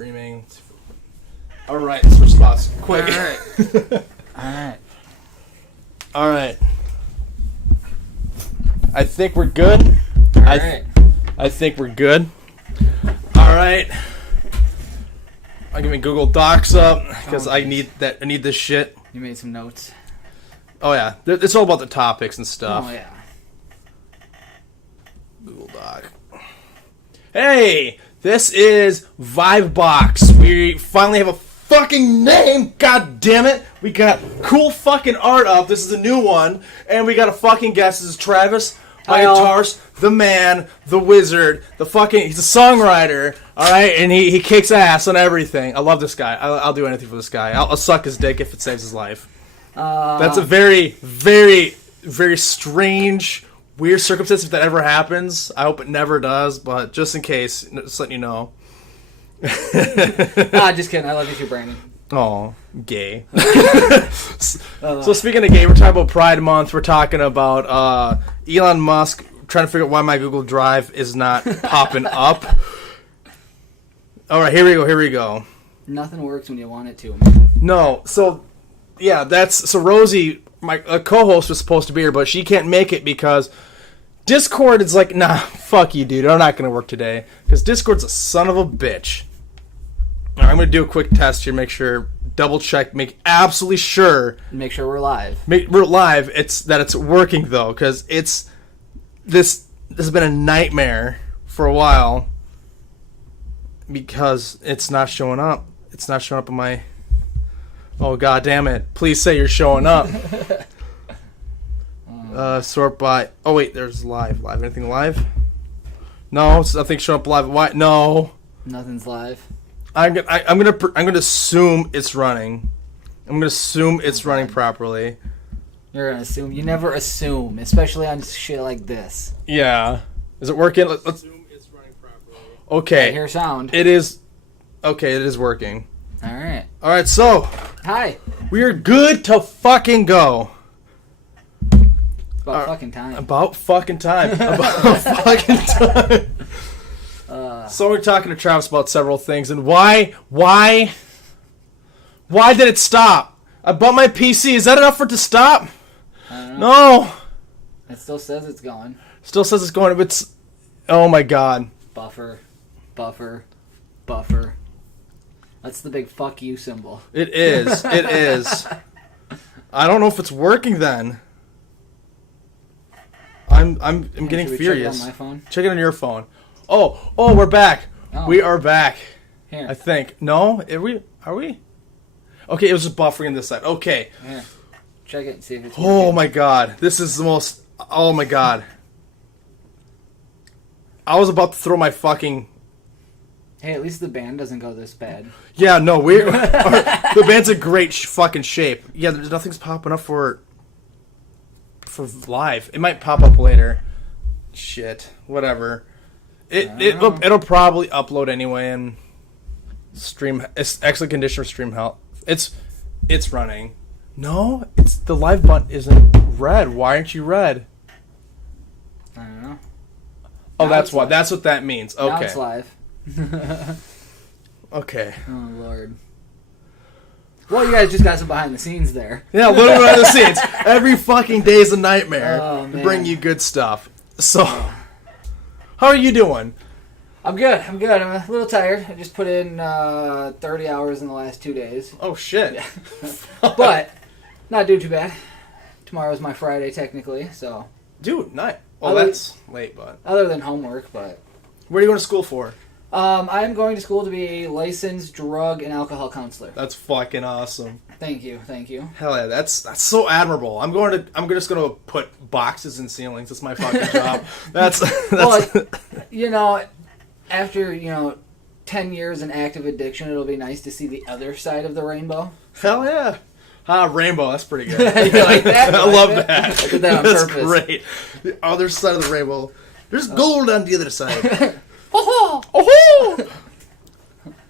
Streaming. All right, switch spots. Quick. All right. All right. All right. I think we're good. All right. I think we're good. All right. I'm giving Google Docs up because I need that. I need this shit. You made some notes. Oh yeah, it's all about the topics and stuff. Oh yeah. Google Doc. Hey, this is Vibebox. We finally have a fucking name. God damn it. We got cool fucking art up. This is a new one, and we got a fucking guest. This is Travis. My guitarist, the man, the wizard, he's a songwriter, alright, and he kicks ass on everything. I love this guy. I'll do anything for this guy. I'll suck his dick if it saves his life. That's a very, very, very strange, weird circumstance if that ever happens. I hope it never does, but just in case, just letting you know. Just kidding. I love you too, Brandon. Oh, gay. So speaking of gay, we're talking about Pride Month. We're talking about Elon Musk trying to figure out why my Google Drive is not popping up. All right, here we go. Nothing works when you want it to, man. No, so Rosie, my co-host, was supposed to be here, but she can't make it because Discord is like, nah, fuck you, dude. I'm not going to work today because Discord's a son of a bitch. All right, I'm going to do a quick test here, make sure, double check, make absolutely sure. Make sure we're live. We're live. It's working though, because this has been a nightmare for a while because it's not showing up. It's not showing up on my. Oh god damn it! Please say you're showing up. Sort by. Oh wait, there's live. Anything live? No, nothing's showing up live. Why? No. Nothing's live. I'm gonna assume it's running. I'm gonna assume it's running properly. You're gonna assume. You never assume, especially on shit like this. Yeah. Is it working? Let's assume it's running properly. Okay. I hear sound. It is. Okay, it is working. All right. All right. So. Hi. We are good to fucking go. About fucking time. About fucking time. About fucking time. So we're talking to Travis about several things, and why did it stop? I bought my PC. Is that enough for it to stop? I don't know. No. It still says it's going. Still says it's going. It's. Oh my god. Buffer. That's the big fuck you symbol. It is. It is. I don't know if it's working then. I'm getting furious. Check it on my phone. Check it on your phone. Oh, we're back. Oh. We are back. Here. I think. No? Are we? Okay, it was just buffering this side. Okay. Here. Check it and see if it's Oh working. my god. This is the most... Oh my god. I was about to throw my fucking... Hey, at least the band doesn't go this bad. Yeah, no, the band's in great fucking shape. Yeah, there's nothing's popping up for live. It might pop up later. Shit. Whatever. It'll probably upload anyway and stream. It's excellent condition for stream health. It's running. No, it's the live button isn't red. Why aren't you red? I don't know. Oh, Now that's why. live. That's what that means. Okay. Now it's live. Okay. Oh Lord. Well, you guys just got some behind the scenes there. Yeah, a little behind the scenes. Every fucking day is a nightmare. Oh, to man. bring you good stuff. So, how are you doing? I'm good. I'm a little tired. I just put in 30 hours in the last 2 days. Oh shit. Yeah. But not doing too bad. Tomorrow's my Friday technically, so. Dude, nice. Well, Other- that's late, but Other than homework, but. where are you going to school for? I'm going to school to be a licensed drug and alcohol counselor. That's fucking awesome. Thank you. Hell yeah, that's so admirable. I'm just gonna put boxes in ceilings. That's my fucking job. That's Well, after 10 years in active addiction, it'll be nice to see the other side of the rainbow. hell yeah. Rainbow, that's pretty good. You like that? I love that. I did that on that's purpose. great. The other side of the rainbow. There's gold on the other side. Oh! Oh!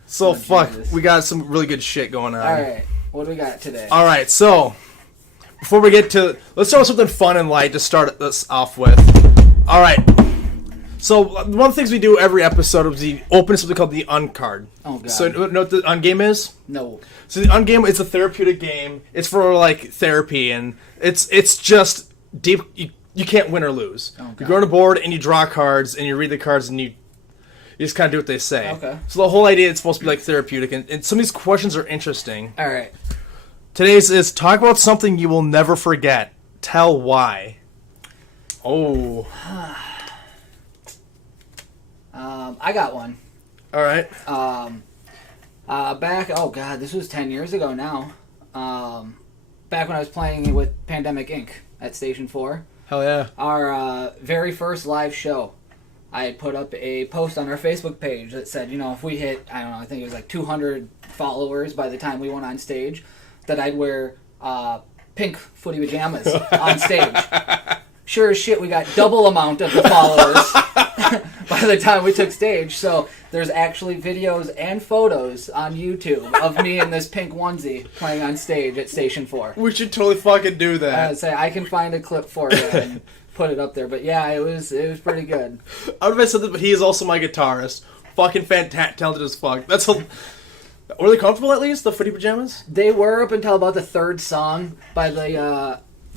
So fuck, Jesus. we got some really good shit going on. All right, what do we got today? All right, so before we get to, let's start with something fun and light to start this off with. All right, So one of the things we do every episode is we open something called the Uncard. Oh god. So you know what the Ungame is? No. So the Ungame is a therapeutic game. It's for like therapy, and it's just deep. You can't win or lose. Oh, you go on a board and you draw cards and you read the cards and you just kind of do what they say. Okay. So the whole idea is supposed to be like therapeutic, and some of these questions are interesting. All right. Today's is talk about something you will never forget. Tell why. Oh. I got one. All right. Back, oh god, this was 10 years ago now. Back when I was playing with Pandemic Inc. at Station 4. Hell yeah. Our very first live show. I had put up a post on our Facebook page that said, if we hit, I don't know, I think it was like 200 followers by the time we went on stage, that I'd wear pink footy pajamas on stage. Sure as shit, we got double amount of the followers by the time we took stage. So there's actually videos and photos on YouTube of me in this pink onesie playing on stage at Station 4. We should totally fucking do that. I can find a clip for you and put it up there. But yeah, it was pretty good. I would have said that, but he is also my guitarist. Fucking talented as fuck. That's a... Were they comfortable at least, the footy pajamas? They were up until about the third song.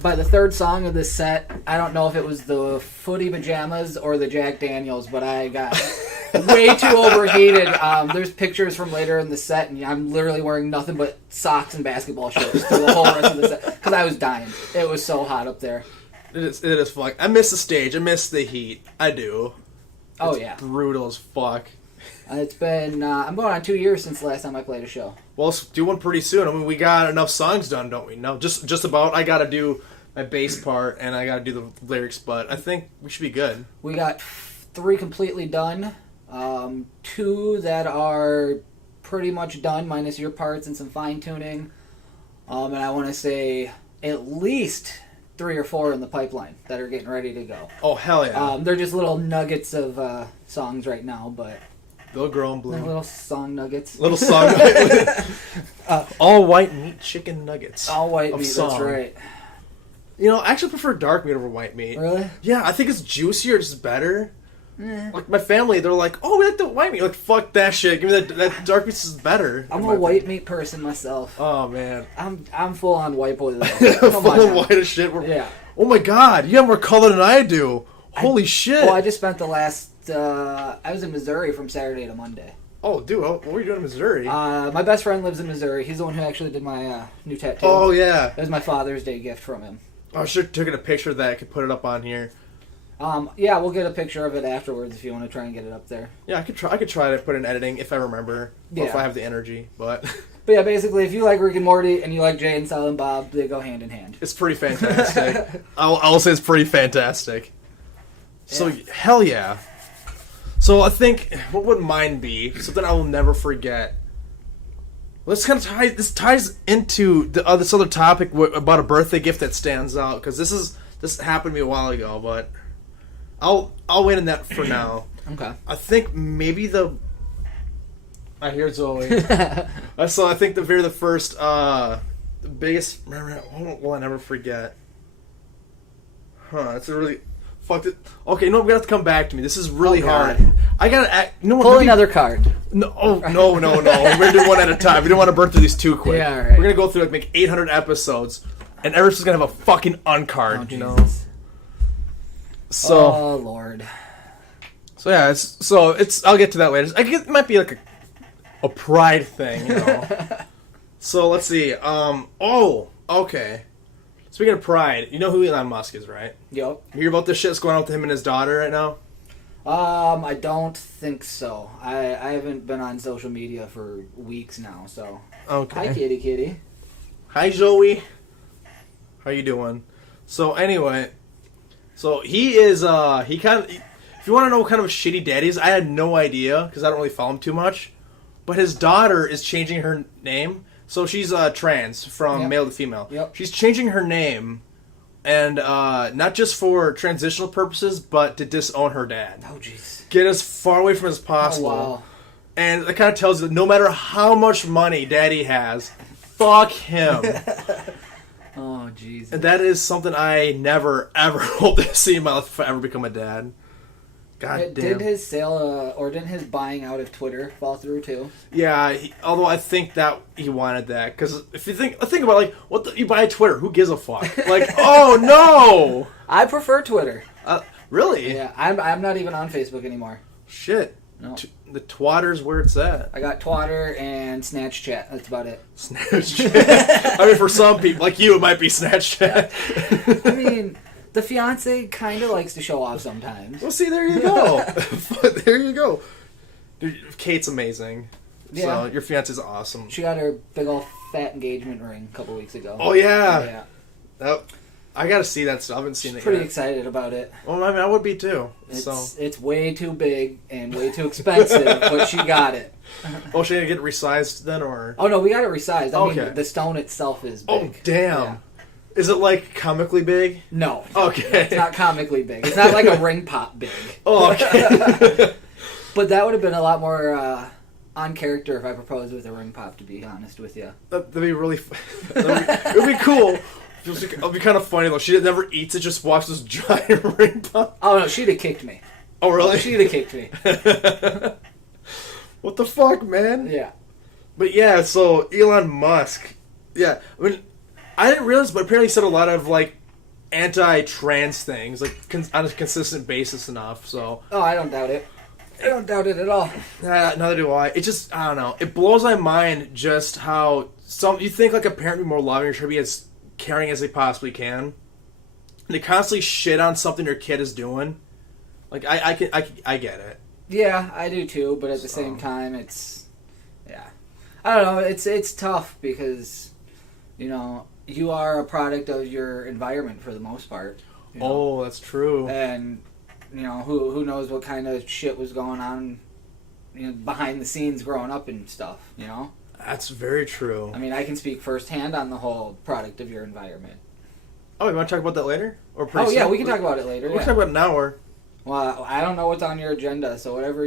By the third song of this set, I don't know if it was the footy pajamas or the Jack Daniels, but I got way too overheated. There's pictures from later in the set, and I'm literally wearing nothing but socks and basketball shorts through the whole rest of the set because I was dying. It was so hot up there. It is fuck. I miss the stage. I miss the heat. I do. Oh, it's yeah. Brutal as fuck. It's been, I'm going on 2 years since the last time I played a show. Well, let's do one pretty soon. I mean, we got enough songs done, don't we? No, just about. I gotta do my bass part, and I gotta do the lyrics, but I think we should be good. We got 3 completely done. 2 that are pretty much done, minus your parts and some fine-tuning. And I want to say at least 3 or 4 in the pipeline that are getting ready to go. Oh, hell yeah. They're just little nuggets of songs right now, but... They'll grow and bloom. Little song nuggets. Little song nuggets. All white meat chicken nuggets. All white meat, song. that's right. I actually prefer dark meat over white meat. Really? Yeah, I think it's juicier, just better. Like, my family, they're like, oh, we like the white meat. Like, fuck that shit. Give me that dark meat is better. I'm a white meat person myself. Oh, man. I'm full on white boy, though. Come on full white as shit. Yeah. Oh, my God. You have more color than I do. Holy shit. Well, I just spent the last... I was in Missouri from Saturday to Monday. Oh, dude, what were you doing in Missouri? My best friend lives in Missouri. He's the one who actually did my new tattoo. Oh, yeah. It was my Father's Day gift from him. I should have taken a picture of that. I could put it up on here. Yeah, we'll get a picture of it afterwards if you want to try and get it up there. Yeah, I could try to put in editing if I remember. Or if Yeah. I have the energy, but... But yeah, basically, if you like Rick and Morty and you like Jay and Silent Bob, they go hand in hand. It's pretty fantastic. I'll say it's pretty fantastic. So, hell yeah. So I think, what would mine be? Something I will never forget. Let's kind of this ties into this other topic about a birthday gift that stands out, because this happened to me a while ago, but I'll wait on that for now. Okay. I think maybe I hear Zoe. So I think the first, the biggest, what will I never forget? It's a really... Fuck it. Okay, no, we're gonna have to come back to me. This is really hard. I gotta act. Pull another card. No, no. We're gonna do one at a time. We don't want to burn through these too quick. Yeah, all right. We're gonna go through make 800 episodes, and everyone's gonna have a fucking uncard. Jesus. So. Oh Lord. So yeah, it's. I'll get to that later. It might be like a pride thing, So let's see. Okay. Speaking of pride, you know who Elon Musk is, right? Yep. You hear about this shit that's going on with him and his daughter right now? I don't think so. I haven't been on social media for weeks now, so. Okay. Hi, kitty. Hi, Zoe. How you doing? So anyway, he is he kind of. If you want to know what kind of a shitty dad he is, I had no idea because I don't really follow him too much. But his daughter is changing her name. So she's trans, from male to female. Yep. She's changing her name, and not just for transitional purposes, but to disown her dad. Oh, jeez. Get as far away from as possible. Oh, wow. And it kind of tells you that no matter how much money Daddy has, fuck him. Oh, jeez. And that is something I never, ever hope to see in my life if I ever become a dad. God damn. Did his sale or didn't his buying out of Twitter fall through too? Yeah, although I think that he wanted that because if you think about like you buy Twitter, who gives a fuck? Like, oh no. I prefer Twitter. Really? Yeah, I'm not even on Facebook anymore. Shit. No. The twatter's where it's at. I got Twitter and Snatch Chat. That's about it. Snatch Chat. I mean, for some people like you, it might be Snatch Chat. I mean, the fiance kind of likes to show off sometimes. Well, see, there you go. There you go. Dude, Kate's amazing. Yeah. So your fiance's awesome. She got her big old fat engagement ring a couple weeks ago. Oh yeah. Yeah. I gotta see that stuff. I haven't seen it Pretty yet. excited about it. Well, I mean, I would be too. It's way too big and way too expensive, but she got it. Oh, she didn't get it resized then, or? Oh no, we got it resized. I Okay. mean, the stone itself is big. Oh damn! Yeah. Is it like comically big? No. Okay. It's not comically big. It's not like a ring pop big. Oh, okay. But that would have been a lot more on character if I proposed with a ring pop. To be honest with you. That'd be really. It would be cool. It'll be kind of funny though. She never eats it; just watches this giant ring pop. Oh no, she'd have kicked me. Oh really? She'd have kicked me. What the fuck, man? Yeah. But yeah, so Elon Musk. Yeah, I mean, I didn't realize, but apparently he said a lot of like anti-trans things, like on a consistent basis enough. So. Oh, I don't doubt it. I don't doubt it at all. Neither do I. It just, I don't know. It blows my mind just how you think like a parent would be more loving or should be as caring as they possibly can, and they constantly shit on something your kid is doing. Like I get it. Yeah, I do too. But at the same time, I don't know. It's tough because, you are a product of your environment for the most part. Oh, that's true. And who knows what kind of shit was going on, behind the scenes growing up and stuff. That's very true. I mean, I can speak firsthand on the whole product of your environment. Oh, you want to talk about that later? Or pretty yeah, soon? we can talk about it later. We can talk about it now or... Well, I don't know what's on your agenda, so whatever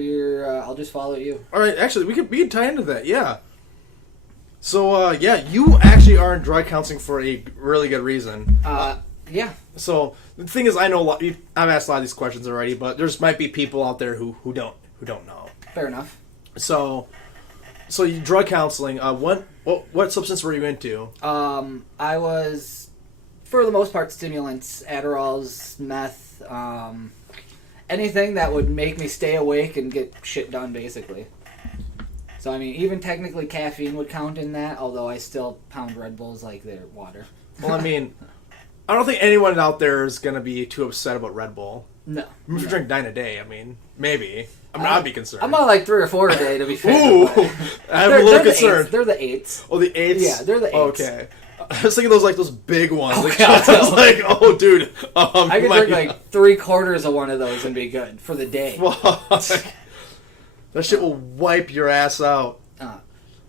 I'll just follow you. All right, actually, we can tie into that. Yeah. So, you actually are in drug counseling for a really good reason. Yeah. So the thing is, I know I've asked a lot of these questions already, but there's might be people out there who don't know. Fair enough. So you drug counseling. What substance were you into? I was, for the most part, stimulants, Adderalls, meth, anything that would make me stay awake and get shit done, basically. So I mean, even technically caffeine would count in that, although I still pound Red Bulls like they're water. Well, I mean, I don't think anyone out there is gonna be too upset about Red Bull. No. If you drink 9 a day, I mean, maybe. I'd be concerned. I'm on like 3 or 4 a day, to be fair. Ooh, I'm a little concerned. They're the 8s. Oh, the 8s? Yeah, they're the 8s. Okay. I was thinking those big ones. Oh, like, God, I was like, oh, dude. I could drink like 3/4 of one of those and be good for the day. Fuck. That shit will wipe your ass out.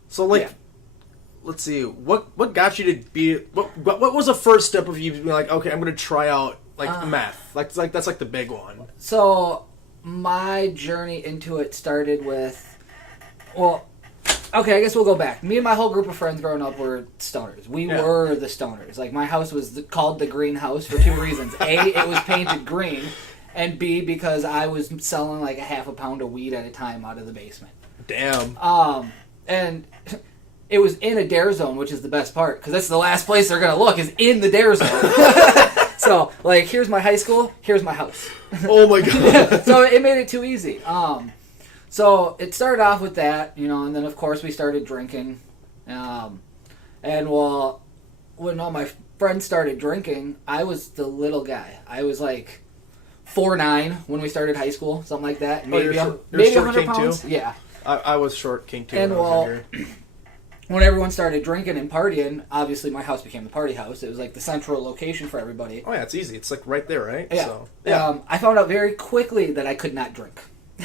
So, let's see. What got you to be... What was the first step of you being like, okay, I'm going to try out, meth? Like that's like the big one. So, my journey into it started with... Well, okay, I guess we'll go back. Me and my whole group of friends growing up were stoners. We were the stoners. Like, my house was called the Green House for 2 reasons. A, it was painted green, and B, because I was selling like a half a pound of weed at a time out of the basement. Damn. And it was in a dare zone, which is the best part, because that's the last place they're going to look, is in the dare zone. So, like, here's my high school, here's my house. Oh my god. So it made it too easy. So it started off with that, and then of course we started drinking. And when all my friends started drinking, I was the little guy. I was like 4'9" when we started high school, something like that. Maybe, you're maybe short 100 king pounds. too? Yeah. I was short king too. And when I was younger. when everyone started drinking and partying, obviously my house became the party house. It was like the central location for everybody. Oh yeah, it's easy. It's like right there, right? Yeah. So, yeah. I found out very quickly that I could not drink.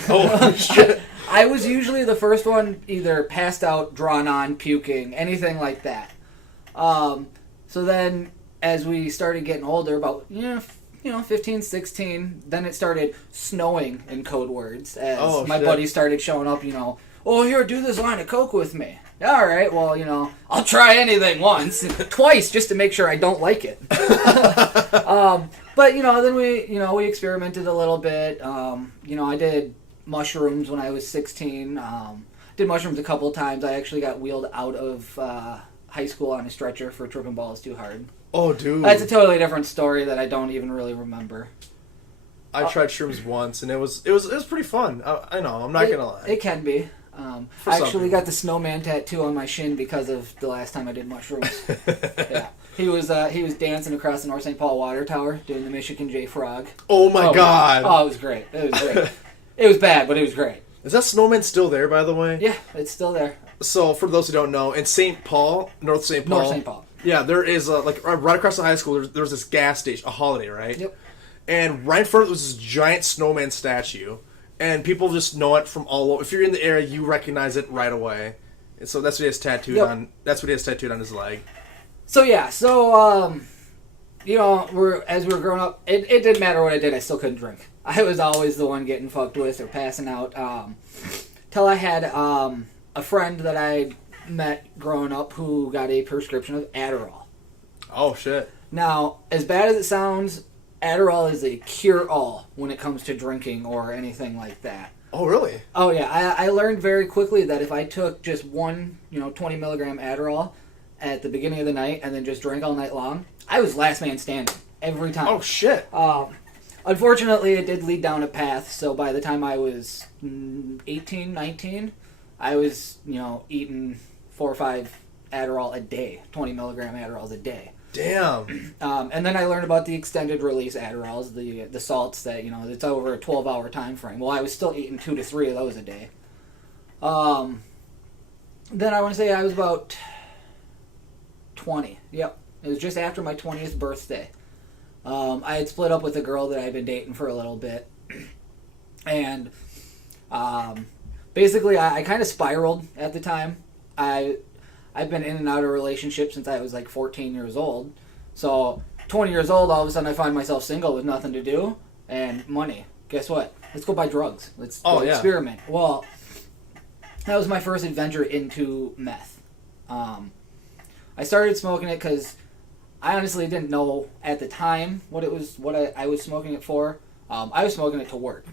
Oh shit. I was usually the first one, either passed out, drawn on, puking, anything like that. So then, as we started getting older, about 15, 16, then it started snowing in code words. As my buddies started showing up, "Oh, here, do this line of coke with me." All right, well, I'll try anything once, twice, just to make sure I don't like it. But then we experimented a little bit. I did mushrooms when I was 16. Did mushrooms a couple of times. I actually got wheeled out of high school on a stretcher for tripping balls too hard. Oh, dude. That's a totally different story that I don't even really remember. I tried shrooms once, and it was pretty fun. I know, I'm not gonna lie. It can be. I actually got the snowman tattoo on my shin because of the last time I did mushrooms. Yeah, he was dancing across the North St. Paul water tower doing the Michigan J Frog. Oh my god! Oh, it was great. It was great. It was bad, but it was great. Is that snowman still there, by the way? Yeah, it's still there. So, for those who don't know, in St. Paul, North St. Paul. Yeah, there is right across the high school. There's this gas station, a Holiday, right? Yep. And right in front of it was this giant snowman statue. And people just know it from all over. If you're in the area, you recognize it right away. And so that's what he has tattooed on. That's what he has tattooed on his leg. So yeah, as we were growing up, it didn't matter what I did. I still couldn't drink. I was always the one getting fucked with or passing out. Till I had a friend that I met growing up who got a prescription of Adderall. Oh shit! Now, as bad as it sounds, Adderall is a cure-all when it comes to drinking or anything like that. Oh, really? Oh, yeah. I learned very quickly that if I took just one, 20 milligram Adderall at the beginning of the night and then just drank all night long, I was last man standing every time. Oh, shit. Unfortunately, it did lead down a path, so by the time I was 18, 19, I was, eating 4 or 5 Adderall a day, 20 milligram Adderalls a day. Damn. And then I learned about the extended release Adderalls, the salts that, it's over a 12-hour time frame. Well, I was still eating 2 to 3 of those a day. Then I want to say I was about 20. Yep. It was just after my 20th birthday. I had split up with a girl that I had been dating for a little bit. And basically I kind of spiraled at the time. I've been in and out of relationships since I was like 14 years old. So, 20 years old, all of a sudden I find myself single with nothing to do and money. Guess what? Let's go buy drugs. Let's go experiment. Well, that was my first adventure into meth. I started smoking it because I honestly didn't know at the time what I was smoking it for. I was smoking it to work.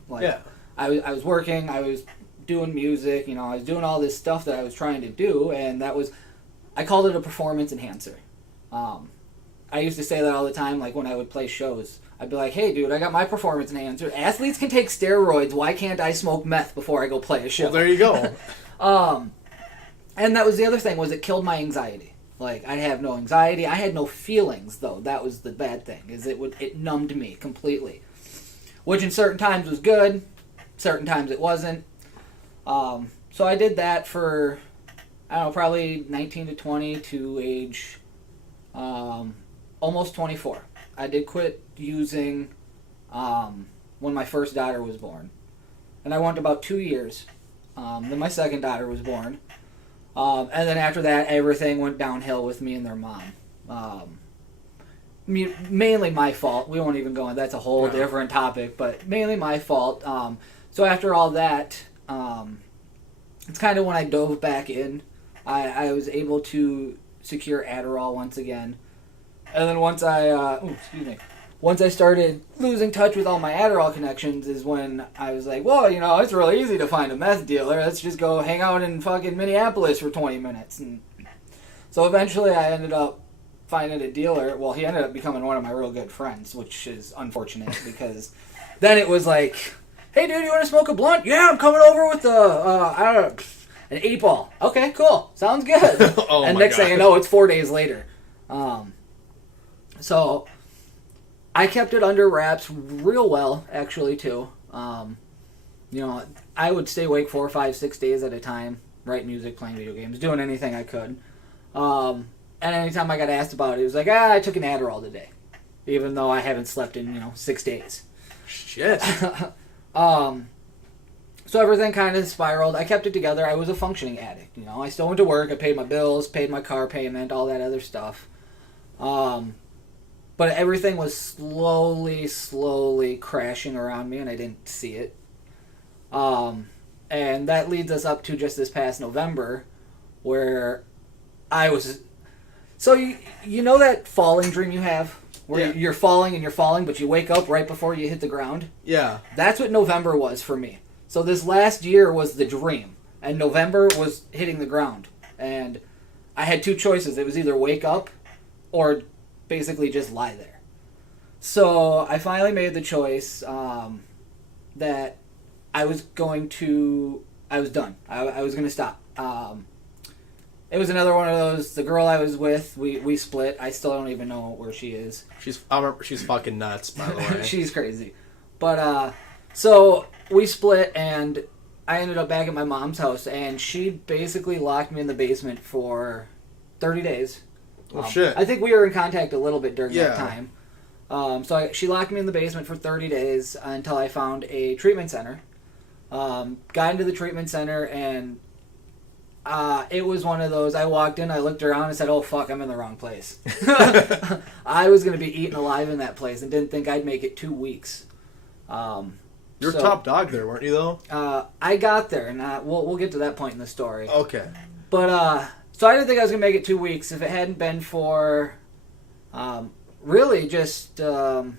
I was working, I was doing music, I was doing all this stuff that I was trying to do, and I called it a performance enhancer. I used to say that all the time, like when I would play shows. I'd be like, hey dude, I got my performance enhancer. Athletes can take steroids, why can't I smoke meth before I go play a show? Well, there you go. And that was the other thing, was it killed my anxiety. Like, I'd have no anxiety. I had no feelings, though. That was the bad thing, is it numbed me completely. Which in certain times was good, certain times it wasn't. So I did that for, I don't know, probably 19 to 20 to age almost 24. I did quit using when my first daughter was born. And I went about 2 years. Then my second daughter was born. And then after that, everything went downhill with me and their mom. Mainly my fault. We won't even go in. That's a whole different topic, but mainly my fault. So after all that, it's kind of when I dove back in. I was able to secure Adderall once again. And then once I started losing touch with all my Adderall connections is when I was like, well, it's really easy to find a meth dealer. Let's just go hang out in fucking Minneapolis for 20 minutes. And so eventually I ended up finding a dealer. Well, he ended up becoming one of my real good friends, which is unfortunate because then it was like, hey, dude, you want to smoke a blunt? Yeah, I'm coming over with an 8-ball. Okay, cool. Sounds good. And next thing I know, it's 4 days later. So I kept it under wraps real well, actually, too. I would stay awake 4, 5, 6 days at a time, write music, playing video games, doing anything I could. And anytime I got asked about it, it was like, I took an Adderall today, even though I haven't slept in, 6 days. Shit. So everything kind of spiraled. I kept it together. I was a functioning addict. I still went to work. I paid my bills, paid my car payment, all that other stuff. But everything was slowly crashing around me, and I didn't see it. And that leads us up to just this past November, where I was... So you know that falling dream you have? Where you're falling and you're falling, but you wake up right before you hit the ground? Yeah. That's what November was for me. So this last year was the dream, and November was hitting the ground. And I had two choices. It was either wake up or basically just lie there. So I finally made the choice that I was done. I was going to stop. It was another one of those, the girl I was with, we split. I still don't even know where she is. She's fucking nuts, by the way. She's crazy. But, so we split, and I ended up back at my mom's house, and she basically locked me in the basement for 30 days. Oh, shit. I think we were in contact a little bit during that time. She locked me in the basement for 30 days until I found a treatment center. Got into the treatment center, and it was one of those, I walked in, I looked around and said, oh fuck, I'm in the wrong place. I was going to be eaten alive in that place and didn't think I'd make it 2 weeks. You're top dog there, weren't you, though? I got there, and we'll get to that point in the story. Okay. But, so I didn't think I was going to make it 2 weeks if it hadn't been for, really just, talking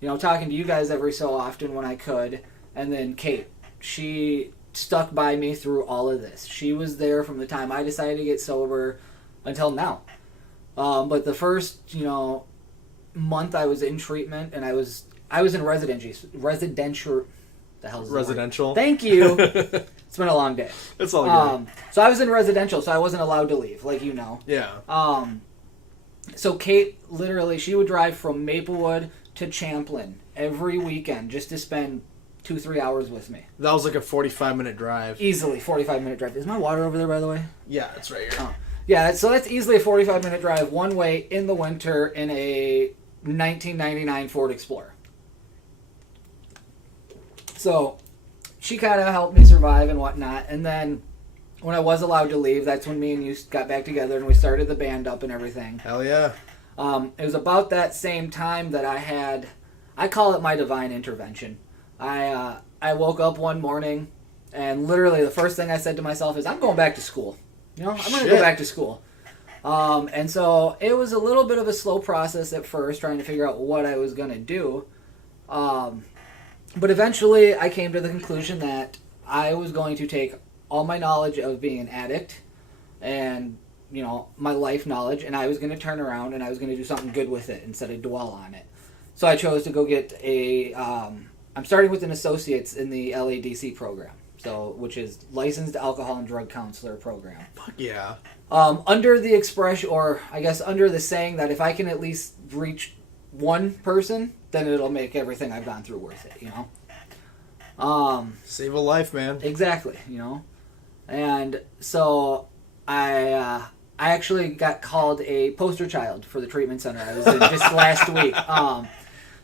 to you guys every so often when I could. And then Kate, she stuck by me through all of this. She was there from the time I decided to get sober until now. But the first, month I was in treatment, and I was in residential. The hell's the residential? Word? Thank you. It's been a long day. It's all good. So I was in residential, so I wasn't allowed to leave, like you know. Yeah. So Kate, literally, she would drive from Maplewood to Champlin every weekend just to spend 2-3 hours with me. That was like a 45-minute drive. Easily 45-minute drive. Is my water over there, by the way? Yeah, it's right here. Oh. Yeah, so that's easily a 45-minute drive one way in the winter in a 1999 Ford Explorer. So she kind of helped me survive and whatnot. And then when I was allowed to leave, that's when me and you got back together and we started the band up and everything. Hell yeah. It was about that same time that I call it my divine intervention. I woke up one morning and literally the first thing I said to myself is, I'm going back to school. I'm going to go back to school. And so it was a little bit of a slow process at first, trying to figure out what I was going to do. But eventually I came to the conclusion that I was going to take all my knowledge of being an addict and, my life knowledge, and I was going to turn around and I was going to do something good with it instead of dwell on it. So I chose to go get I'm starting with an associate's in the LADC program, which is Licensed Alcohol and Drug Counselor program. Fuck yeah. Under the expression, or I guess under the saying that if I can at least reach one person, then it'll make everything I've gone through worth it, Save a life, man. Exactly, And so I actually got called a poster child for the treatment center I was in just last week.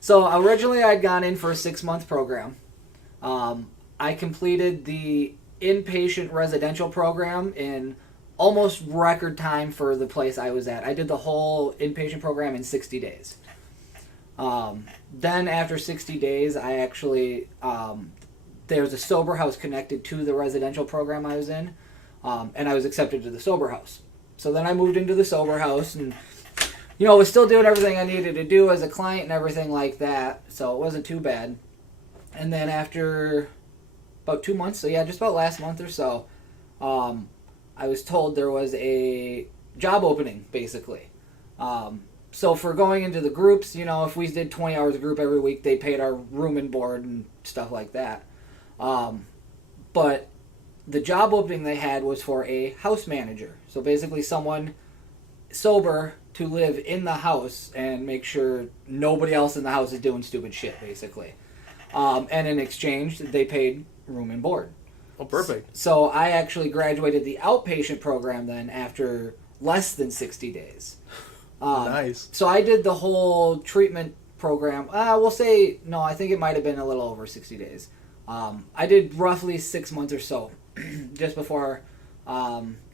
So originally I'd gone in for a 6-month program. I completed the inpatient residential program in almost record time for the place I was at. I did the whole inpatient program in 60 days. Then after 60 days, I actually, there was a sober house connected to the residential program I was in, and I was accepted to the sober house. So then I moved into the sober house and, was still doing everything I needed to do as a client and everything like that, so it wasn't too bad. And then after about 2 months, so yeah, just about last month or so, I was told there was a job opening, basically. So for going into the groups, if we did 20 hours a group every week, they paid our room and board and stuff like that. But the job opening they had was for a house manager. So basically someone sober to live in the house and make sure nobody else in the house is doing stupid shit, basically. And in exchange, they paid room and board. Oh, perfect. So I actually graduated the outpatient program then after less than 60 days. Nice. So I did the whole treatment program. We'll say, no, I think it might have been a little over 60 days. I did roughly 6 months or so just before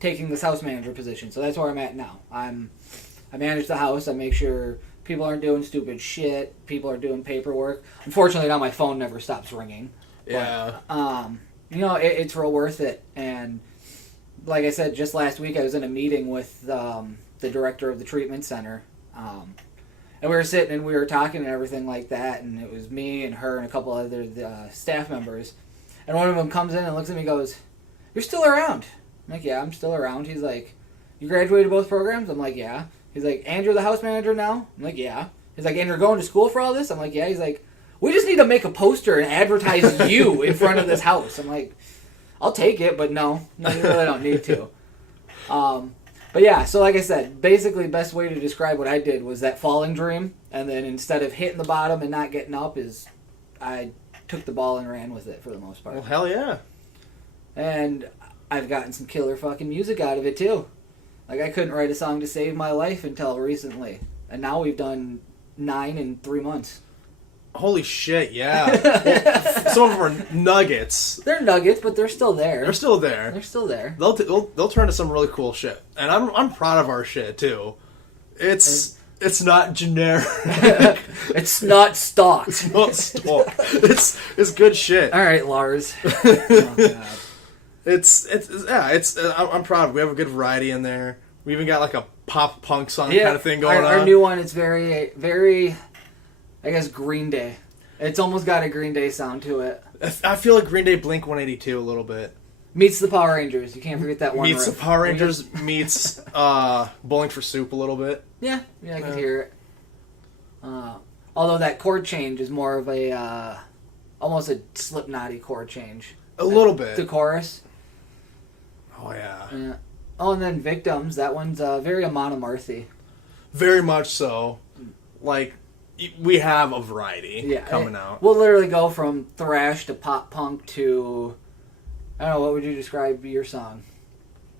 taking this house manager position. So that's where I'm at now. I manage the house. I make sure people aren't doing stupid shit. People are doing paperwork. Unfortunately, now my phone never stops ringing. Yeah. it's real worth it. And like I said, just last week I was in a meeting with the director of the treatment center. And we were sitting and we were talking and everything like that. And it was me and her and a couple other staff members. And one of them comes in and looks at me and goes, "You're still around?" I'm like, "Yeah, I'm still around." He's like, "You graduated both programs?" I'm like, "Yeah." He's like, "And you're the house manager now?" I'm like, "Yeah." He's like, "And you're going to school for all this?" I'm like, "Yeah." He's like, "We just need to make a poster and advertise you in front of this house." I'm like, "I'll take it, but no, you really don't need to." But yeah, so like I said, basically the best way to describe what I did was that falling dream, and then instead of hitting the bottom and not getting up, is I took the ball and ran with it for the most part. Well, hell yeah. And I've gotten some killer fucking music out of it too. Like, I couldn't write a song to save my life until recently. And now we've done 9 in 3 months. Holy shit, yeah. Well, some of them are nuggets. They're nuggets, but they're still there. They're still there. They're still there. They'll turn to some really cool shit. And I'm proud of our shit, too. It's not generic. It's not stock. It's not stock. It's good shit. All right, Lars. Oh, God. I'm proud. We have a good variety in there. We even got like a pop punk song kind of thing going on. Our new one is very, very, I guess, Green Day. It's almost got a Green Day sound to it. I feel like Green Day Blink 182 a little bit. Meets the Power Rangers. You can't forget that one. Meets the Power Rangers. Meets Bowling for Soup a little bit. Yeah, I can hear it. Although that chord change is more of a almost a Slipknot-y chord change. A little bit. The chorus. Oh yeah. Yeah. Oh, and then Victims. That one's very Amon Amarthy. Very much so. Like, we have a variety coming out. We'll literally go from thrash to pop punk to, I don't know, what would you describe your song?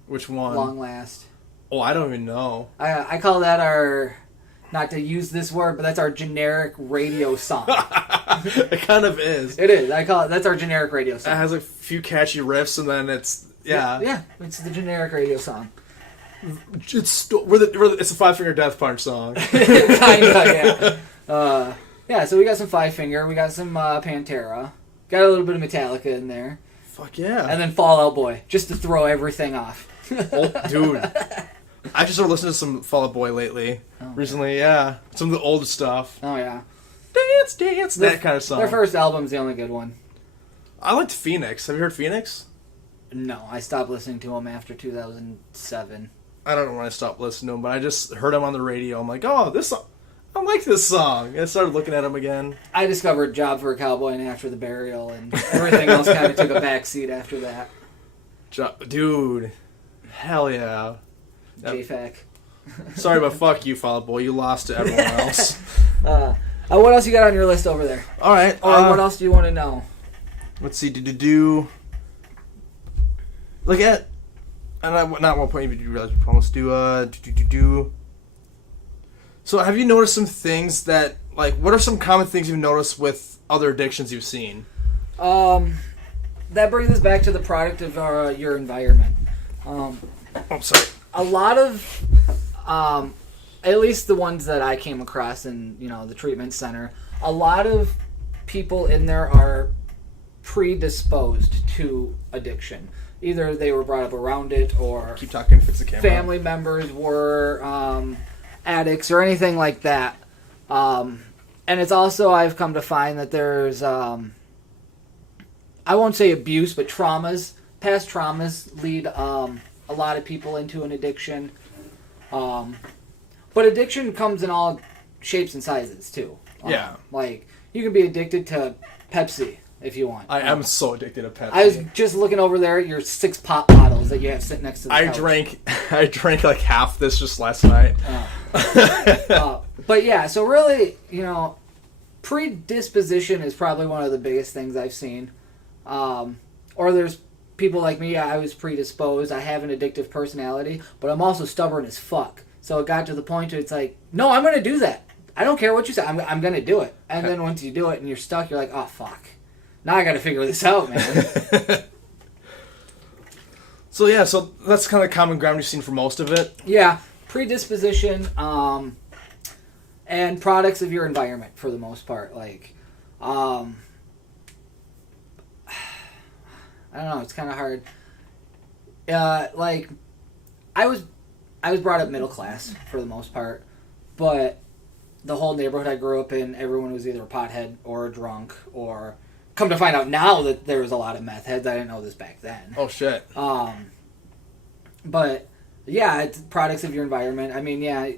Which one? Long Last. Oh, I don't even know. I call that our, not to use this word, but that's our generic radio song. It kind of is. It is. That's our generic radio song. It has a few catchy riffs, and then it's, yeah. Yeah, it's the generic radio song. It's a Five Finger Death Punch song. Kinda, yeah. Yeah, so we got some Five Finger, we got some Pantera, got a little bit of Metallica in there. Fuck yeah. And then Fall Out Boy, just to throw everything off. Oh, dude. I just started listening to some Fall Out Boy lately. Recently, yeah. Some of the old stuff. Oh, yeah. Dance, dance, that kind of song. Their first album's the only good one. I liked Phoenix. Have you heard Phoenix? No, I stopped listening to them after 2007. I don't know when I stopped listening to them, but I just heard them on the radio. I'm like, oh, this song, I like this song. And I started looking at them again. I discovered Job for a Cowboy and After the Burial, and everything else kind of took a backseat after that. Dude, hell yeah. JFAC. Sorry, but fuck you, Fall Out Boy. You lost to everyone else. What else you got on your list over there? All right. Or what else do you want to know? Let's see. Look at, and I not one point you realize we promised do. So have you noticed some things that, like, what are some common things you've noticed with other addictions you've seen? That brings us back to the product of your environment. Sorry. A lot of, at least the ones that I came across in, the treatment center, a lot of people in there are predisposed to addiction. Either they were brought up around it, or Keep talking, fix the camera. Family members were addicts or anything like that. And it's also, I've come to find that there's, I won't say abuse, but traumas. Past traumas lead a lot of people into an addiction. But addiction comes in all shapes and sizes, too. Yeah. Like, you can be addicted to Pepsi if you want. I am so addicted to Pepsi. I was just looking over there at your 6 pop bottles that you have sitting next to the couch. I drank like half this just last night. But yeah, so really, predisposition is probably one of the biggest things I've seen. Or there's people like me, I was predisposed. I have an addictive personality, but I'm also stubborn as fuck. So it got to the point where it's like, no, I'm going to do that. I don't care what you say. I'm going to do it. And then once you do it and you're stuck, you're like, oh, fuck. Now I got to figure this out, man. So that's kind of the common ground you've seen for most of it. Yeah, predisposition, and products of your environment for the most part. Like, I don't know. It's kind of hard. Like, I was brought up middle class for the most part, but the whole neighborhood I grew up in, everyone was either a pothead or a drunk, or come to find out now that there was a lot of meth heads. I didn't know this back then. Oh shit. But yeah, it's products of your environment. I mean, yeah.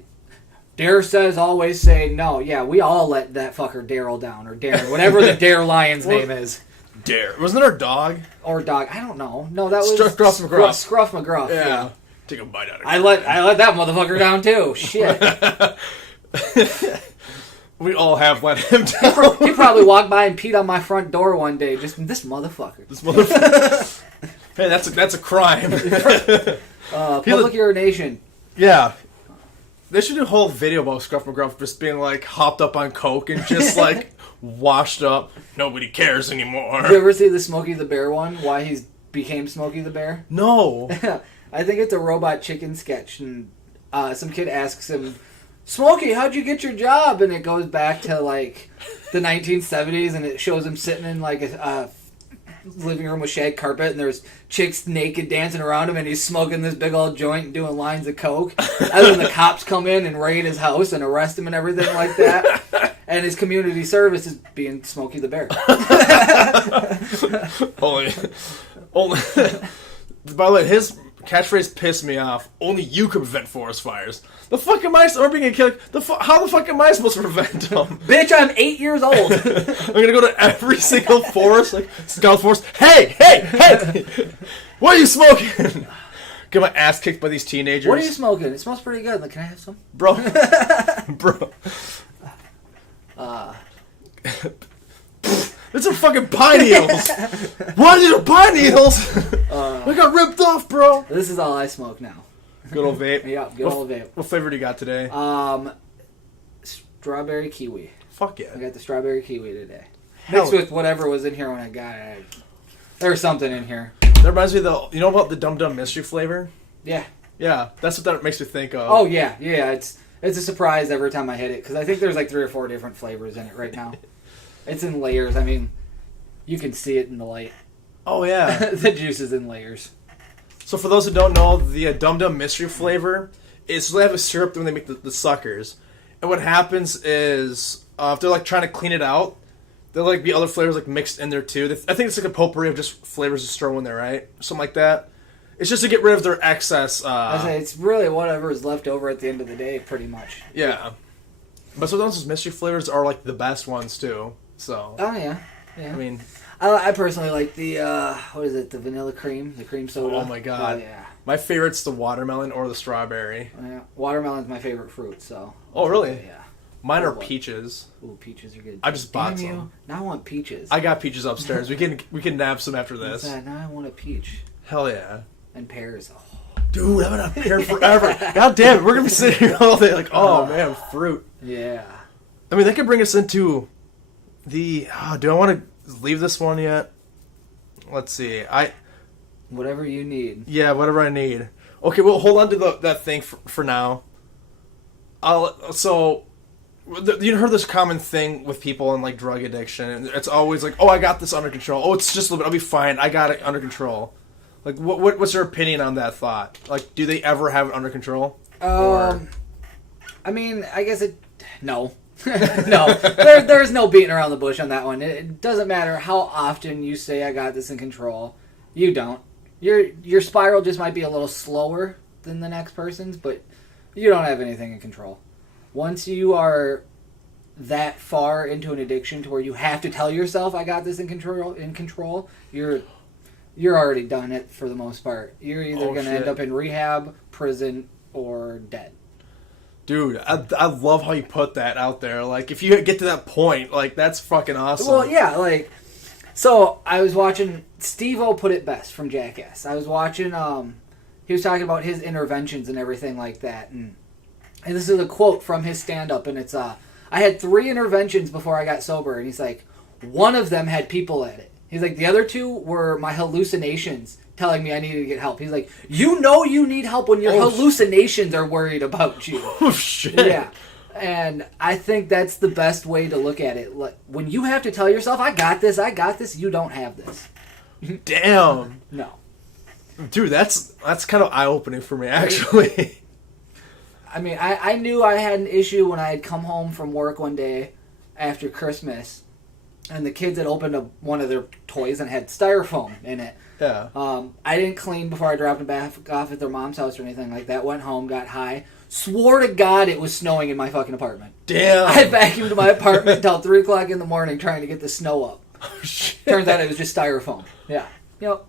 Dare says always say no. Yeah, we all let that fucker Daryl down, or Darren, whatever the Dare Lion's name is. Dare. Wasn't it our dog? Or dog. I don't know. No, that was Scruff McGruff. Scruff McGruff. Yeah. Take a bite out of it. I let that motherfucker down too. Shit. We all have let him down. He probably walked by and peed on my front door one day. Just this motherfucker. Hey, that's a crime. Public urination. Yeah. They should do a whole video about Scruff McGruff just being like hopped up on coke and just like washed up. Nobody cares anymore. Did you ever see the Smokey the Bear one? Why he became Smokey the Bear? No. I think it's a Robot Chicken sketch, and some kid asks him, "Smokey, how'd you get your job?" And it goes back to like the 1970s, and it shows him sitting in like a living room with shag carpet, and there's chicks naked dancing around him, and he's smoking this big old joint and doing lines of coke. And then the cops come in and raid his house and arrest him and everything like that. And his community service is being Smokey the Bear. only. By the way, his catchphrase pissed me off. Only you can prevent forest fires. The fuck am I? Or being killed? How the fuck am I supposed to prevent them? Bitch, I'm 8 years old. I'm gonna go to every single forest, like scout forest. Hey! What are you smoking? Get my ass kicked by these teenagers. What are you smoking? It smells pretty good. Like, can I have some? Bro. It's a fucking pine needles. Why are these pine needles? I got ripped off, bro. This is all I smoke now. Good old vape. Yeah, good old vape. What flavor do you got today? Strawberry kiwi. Fuck yeah. I got the strawberry kiwi today. Hell. Mixed with whatever was in here when I got it. There's something in here. That reminds me of you know about the Dum Dum mystery flavor? Yeah. Yeah, that's what that makes me think of. Oh, yeah. It's a surprise every time I hit it, because I think there's like 3 or 4 different flavors in it right now. It's in layers. I mean, you can see it in the light. Oh, yeah. The juice is in layers. So for those who don't know, the Dum Dum mystery flavor is they have a syrup when they make the suckers. And what happens is, if they're like trying to clean it out, there'll like be other flavors like mixed in there too. I think it's like a potpourri of just flavors just throw in there, right? Something like that. It's just to get rid of their excess. I say it's really whatever is left over at the end of the day, pretty much. Yeah. But sometimes those mystery flavors are like the best ones too. So. Oh yeah. I mean, I personally like the what is it? The vanilla cream, the cream soda. Oh my god. Oh, yeah. My favorite's the watermelon or the strawberry. Yeah. Watermelon's my favorite fruit. So. Oh really? Yeah. Mine are peaches. Ooh, peaches are good. I just bought Damn some. You. Now I want peaches. I got peaches upstairs. we can nab some after this. Now I want a peach. Hell yeah. And pears. Oh. Dude, I've been on pear forever. God damn it, we're gonna be sitting here all day like, oh man, fruit. Yeah. I mean, that could bring us into the. Do I want to leave this one yet? Let's see. Whatever you need. Yeah, whatever I need. Okay, well, hold on to that thing for now. You heard this common thing with people in like drug addiction. It's always like, oh, I got this under control. Oh, it's just a little bit. I'll be fine. I got it under control. Like, what's your opinion on that thought? Like, do they ever have it under control? I mean, I guess no. No. There's no beating around the bush on that one. It doesn't matter how often you say I got this in control. You don't. Your spiral just might be a little slower than the next person's, but you don't have anything in control. Once you are that far into an addiction to where you have to tell yourself I got this in control, you're already done it for the most part. You're either going to end up in rehab, prison, or dead. Dude, I love how you put that out there. Like, if you get to that point, like, that's fucking awesome. Well, yeah, like, so I was watching, Steve-O put it best from Jackass. I was watching, he was talking about his interventions and everything like that, and this is a quote from his stand-up, and it's, I had 3 interventions before I got sober, and he's like, one of them had people at it. He's like, the other 2 were my hallucinations telling me I needed to get help. He's like, you know you need help when your hallucinations are worried about you. Oh, shit. Yeah. And I think that's the best way to look at it. Like, when you have to tell yourself, I got this, you don't have this. Damn. No. Dude, that's kind of eye-opening for me, actually. I mean, I knew I had an issue when I had come home from work one day after Christmas, and the kids had opened up one of their toys and had styrofoam in it. Yeah. I didn't clean before I dropped them back off at their mom's house or anything like that. Went home, got high. Swore to God it was snowing in my fucking apartment. Damn. I vacuumed my apartment until 3 o'clock in the morning trying to get the snow up. Oh, shit. Turns out it was just styrofoam. Yeah. Yep.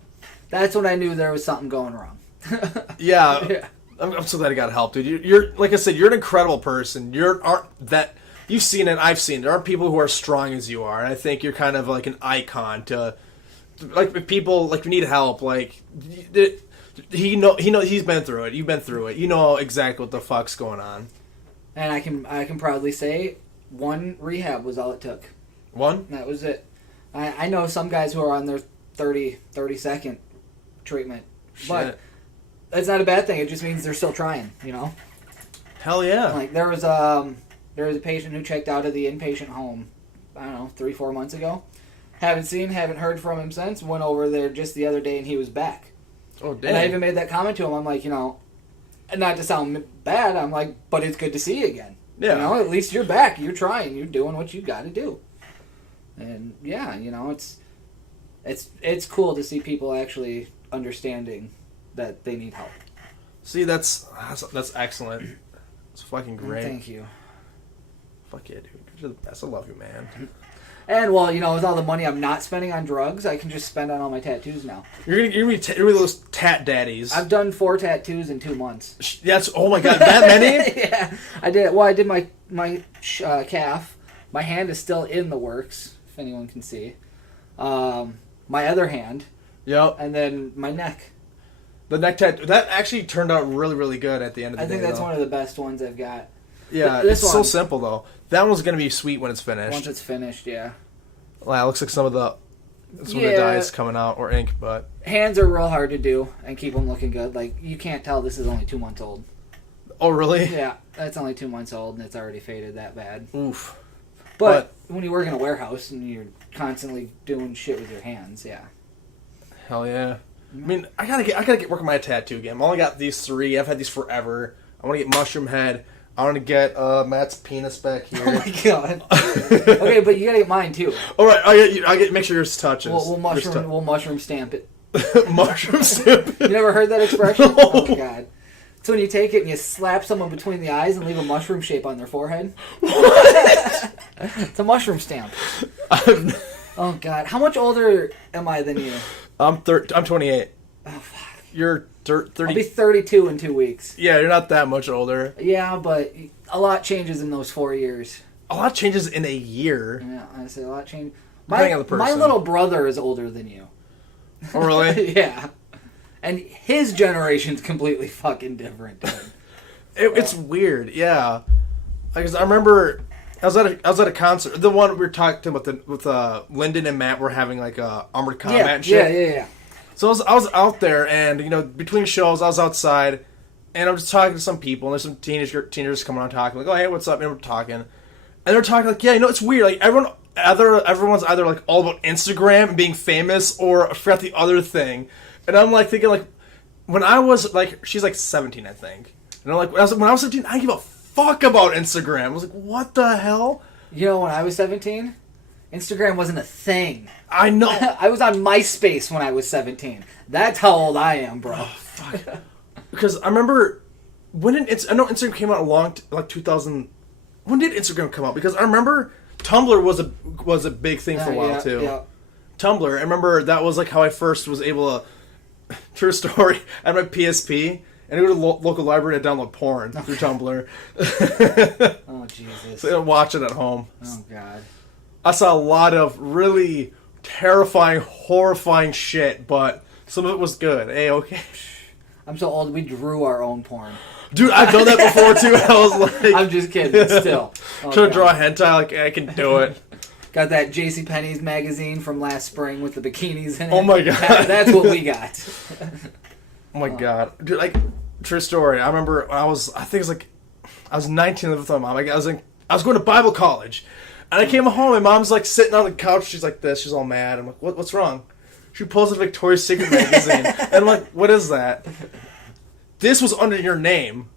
That's when I knew there was something going wrong. Yeah. Yeah. I'm so glad I got help, dude. You're like I said, you're an incredible person. You've seen it, I've seen it. There aren't people who are as strong as you are, and I think you're kind of like an icon to like if people like need help. Like he's been through it. You've been through it. You know exactly what the fuck's going on. And I can proudly say 1 rehab was all it took. 1? That was it. I know some guys who are on their 30-second treatment. Shit. But that's not a bad thing. It just means they're still trying, you know? Hell yeah. Like, there was a patient who checked out of the inpatient home, I don't know, 3-4 months ago. Haven't heard from him since. Went over there just the other day and he was back. Oh, damn. And I even made that comment to him. I'm like, you know, not to sound bad, I'm like, but it's good to see you again. Yeah. You know, at least you're back. You're trying. You're doing what you got to do. And yeah, you know, it's cool to see people actually understanding that they need help. See, that's excellent. It's fucking great. Thank you. Fuck yeah, dude. You're the best. I love you, man. And well, you know, with all the money I'm not spending on drugs, I can just spend on all my tattoos now. You're gonna be those tat daddies. I've done 4 tattoos in 2 months. That's oh my god, that many? Yeah, I did. Well, I did my calf. My hand is still in the works, if anyone can see. My other hand. Yep. And then my neck. The neck tattoo that actually turned out really, really good at the end of the day. I think that's though. one of the best ones I've got. Yeah, This it's so one. simple though. That one's gonna be sweet when it's finished. Once it's finished, yeah. Wow, it looks like some of the dye is coming out or ink, but Hands are real hard to do and keep them looking good. Like, you can't tell this is only 2 months old. oh really? Yeah, that's only 2 months old and it's already faded that bad. Oof. But when you work in a warehouse and you're constantly doing shit with your hands, yeah. Hell yeah. I mean, I gotta get working my tattoo game. I've only got these 3. I've had these forever. I want to get mushroom head. I want to get Matt's penis back here. Oh my god. Okay, but you gotta get mine too. All right, I get make sure yours touches. We'll mushroom stamp it. Mushroom stamp. You never heard that expression? No. Oh my god. It's when you take it and you slap someone between the eyes and leave a mushroom shape on their forehead. What? It's a mushroom stamp. Oh god. How much older am I than you? I'm 28. Oh fuck. You're 30. I'll be 32 in 2 weeks. Yeah, you're not that much older. Yeah, but a lot changes in those 4 years. A lot changes in a year. Yeah, I say a lot changes. Depending on the person. My little brother is older than you. Oh, really? Yeah. And his generation's completely fucking different, dude. It's weird, yeah. Because I remember I was at a concert. The one we were talking about with Lyndon and Matt were having like a armored combat and shit. Yeah. So I was out there, and you know, between shows, I was outside, and I'm just talking to some people, and there's some teenagers coming on talking, like, oh hey, what's up? And we're talking, and they're talking like, yeah, you know, it's weird, like everyone's either like all about Instagram and being famous, or I forgot the other thing, and I'm like thinking like, when I was like, she's like 17, I think, and I'm like, when I was 17, I didn't give a fuck about Instagram. I was like, what the hell? You know, when I was 17, Instagram wasn't a thing. I know. I was on MySpace when I was 17. That's how old I am, bro. Oh, fuck. Because I remember I know Instagram came out like 2000. When did Instagram come out? Because I remember Tumblr was a big thing for a while too. Yeah. Tumblr. I remember that was like how I first was able to. True story. I had my PSP and I go to the local library to download porn through Tumblr. Oh Jesus! So I watch it at home. Oh God. I saw a lot of really terrifying, horrifying shit, but some of it was good. Hey, okay. I'm so old, we drew our own porn. Dude, I've done that before, too. I was like... I'm just kidding, still. Trying to draw a hentai, like, I can do it. Got that JCPenney's magazine from last spring with the bikinis in it. Oh, my God. That's what we got. Oh, my God. Dude, like, true story. I remember when I was 19 with my mom. I was going to Bible college. And I came home, and Mom's, like, sitting on the couch. She's like this. She's all mad. I'm like, what's wrong? She pulls a Victoria's Secret magazine. And I'm like, what is that? This was under your name.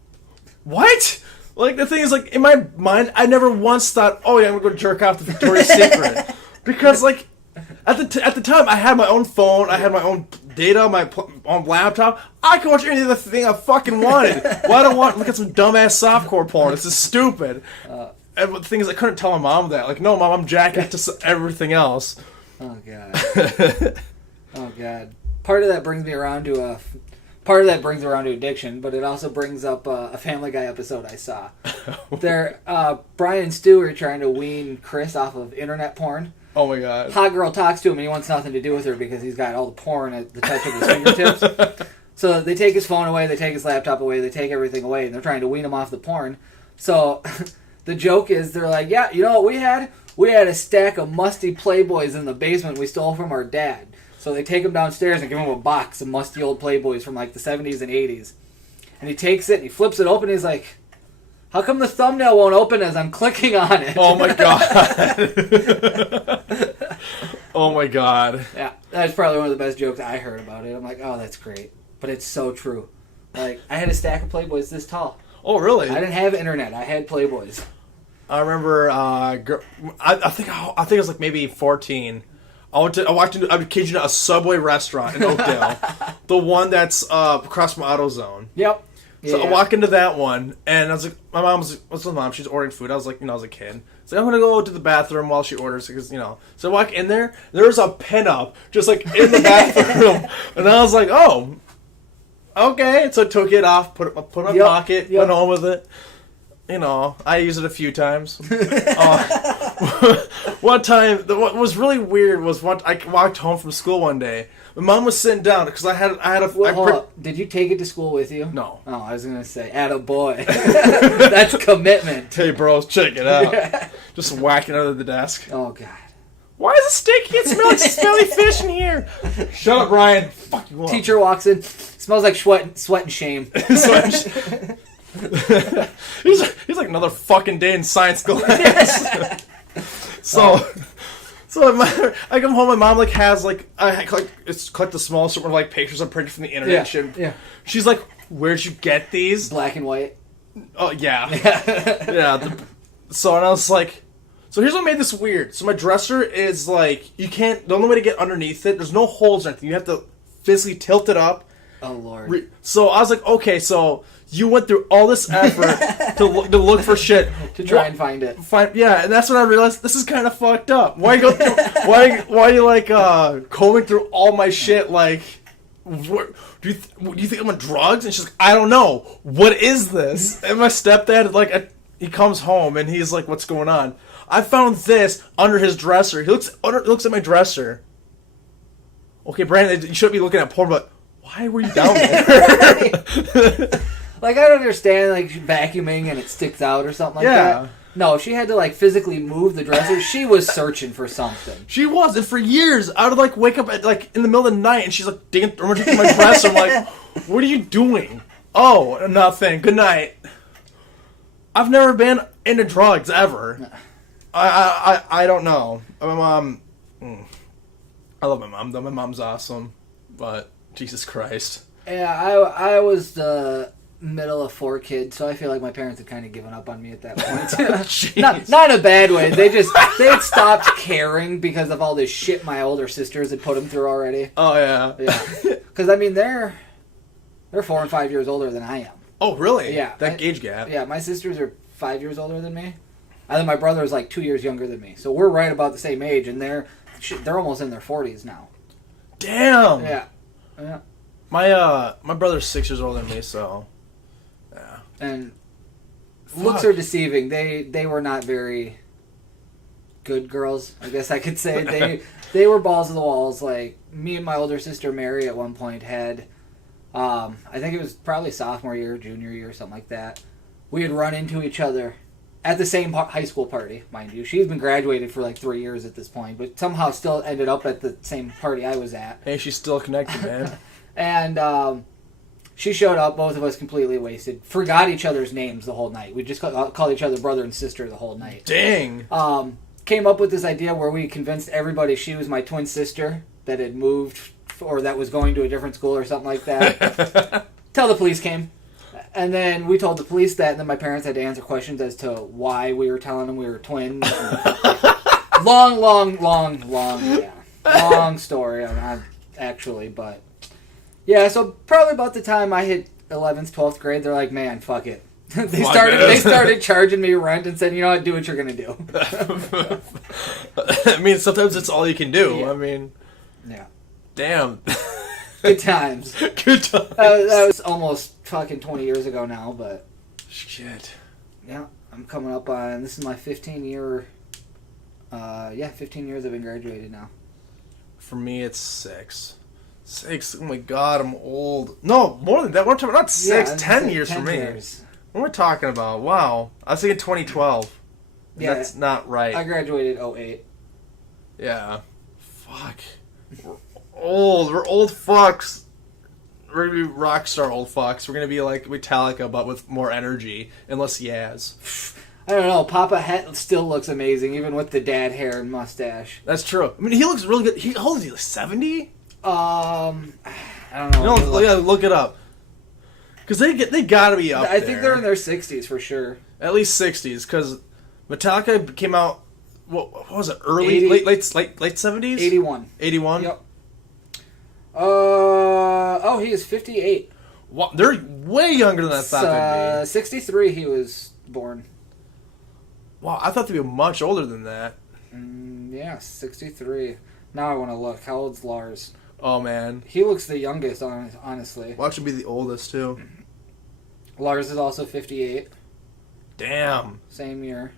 What? Like, the thing is, like, in my mind, I never once thought, oh, yeah, I'm going to go jerk off to Victoria's Secret. Because, like, at the time, I had my own phone, I had my own data, my own laptop. I could watch any other thing I fucking wanted. Why do I want to look at some dumbass softcore porn? This is stupid. And the thing is, I couldn't tell my mom that. Like, no, Mom, I'm jacking to everything else. Oh, God. Oh, God. Part of that brings around to addiction, but it also brings up a Family Guy episode I saw. Brian and Stu are trying to wean Chris off of internet porn. Oh my God. Hot girl talks to him and he wants nothing to do with her because he's got all the porn at the touch of his fingertips. So they take his phone away, they take his laptop away, they take everything away, and they're trying to wean him off the porn. So the joke is, they're like, yeah, you know what we had? We had a stack of musty Playboys in the basement we stole from our dad. So they take him downstairs and give him a box of musty old Playboys from like the 70s and 80s. And he takes it and he flips it open and he's like, how come the thumbnail won't open as I'm clicking on it? Oh my God. Oh my God. Yeah, that's probably one of the best jokes I heard about it. I'm like, oh, that's great. But it's so true. Like, I had a stack of Playboys this tall. Oh, really? I didn't have internet. I had Playboys. I remember, I think it was like maybe 14. I walked into, I would kid you not, a Subway restaurant in Oakdale. The one that's across from AutoZone. Yep. So I walk into that one, and I was like, my mom, she's ordering food. I was like, I was a kid. So I'm going to go to the bathroom while she orders, because, So I walk in there, there's a pinup, just like in the bathroom. And I was like, oh, okay. So I took it off, put it in my pocket, went home with it. I used it a few times. One time, what was really weird was I walked home from school one day. My mom was sitting down because I had a. Hold up. Did you take it to school with you? No. Oh, I was gonna say, attaboy. That's commitment. Hey, bros, check it out. Just whacking under the desk. Oh God. Why is it sticky? It smells like smelly fish in here. Shut up, Ryan. Fuck you up. Teacher walks in. Smells like sweat and shame. He's like another fucking day in science class. So I come home. My mom has it's collect the small sort of like pictures I printed from the internet. Yeah. She's like, "Where'd you get these?" Black and white. Oh yeah. Yeah. So and I was like, so here's what made this weird. So my dresser is like, you can't. The only way to get underneath it, there's no holes or anything. You have to physically tilt it up. Oh Lord. So I was like, okay, so you went through all this effort to look for shit to try and find it. And that's when I realized this is kind of fucked up. Why go through? why are you like combing through all my shit? Like, do you think I'm on drugs? And she's like, I don't know. What is this? And my stepdad he comes home and he's like, what's going on? I found this under his dresser. He looks at my dresser. Okay, Brandon, you shouldn't be looking at porn, but why were you down there? Like, I don't understand, like, vacuuming and it sticks out or something like that. No, if she had to, like, physically move the dresser, she was searching for something. She was, and for years, I would, like, wake up at, like, in the middle of the night, and she's, like, digging through my dresser. I'm like, what are you doing? Oh, nothing. Good night. I've never been into drugs, ever. I don't know. My mom, I love my mom, though. My mom's awesome, but Jesus Christ. Yeah, I was the middle of 4 kids, so I feel like my parents had kind of given up on me at that point. not in a bad way. They had stopped caring because of all this shit my older sisters had put them through already. Oh yeah. Because I mean they're 4 and 5 years older than I am. Oh really? Yeah. That age gap. Yeah, my sisters are 5 years older than me. And then my brother is like 2 years younger than me, so we're right about the same age, and they're almost in their 40s now. Damn. Yeah. My brother's 6 years older than me, so yeah. And looks are deceiving. They were not very good girls, I guess I could say. They were balls of the walls. Like, me and my older sister Mary at one point had, I think it was probably sophomore year, junior year, something like that. We had run into each other at the same high school party, mind you. She's been graduated for like 3 years at this point, but somehow still ended up at the same party I was at. Hey, she's still connected, man. And she showed up, both of us completely wasted. Forgot each other's names the whole night. We just called each other brother and sister the whole night. Dang. Came up with this idea where we convinced everybody she was my twin sister. that had moved or that was going to a different school or something like that. Till the police came. And then we told the police that, and then my parents had to answer questions as to why we were telling them we were twins. long story, actually, but yeah, so probably about the time I hit 11th, 12th grade, they're like, man, fuck it. They started charging me rent and said, you know what, do what you're going to do. I mean, sometimes it's all you can do. Yeah. I mean, yeah. Damn. Good times. Good times. That was almost fucking 20 years ago now, but... Shit. Yeah, I'm coming up on... This is my 15-year... 15 years I've been graduated now. For me, it's 6. 6. Oh my god, I'm old. No, more than that. We're talking not 6, 10 years 10 for me. years. What are we talking about? Wow. I was thinking 2012. Yeah, that's not right. I graduated 08. Yeah. Fuck. We're old. We're old fucks. We're going to be rock star old fucks. We're going to be like Metallica, but with more energy and less yaz. I don't know. Papa Het still looks amazing, even with the dad hair and mustache. That's true. I mean, he looks really good. How old is he? Like 70? I don't know. Look it up. Because they gotta be up there. I think they're in their 60s for sure. At least 60s, because Metallica came out, what was it, early, 80, late 70s? 81. 81? Yep. He is 58. Wow, they're way younger than I thought they'd be. 63 he was born. Wow, I thought they'd be much older than that. Yeah, 63. Now I want to look. How old's Lars? Oh, man. He looks the youngest, honestly. Watch him be the oldest, too. Lars is also 58. Damn. Same year.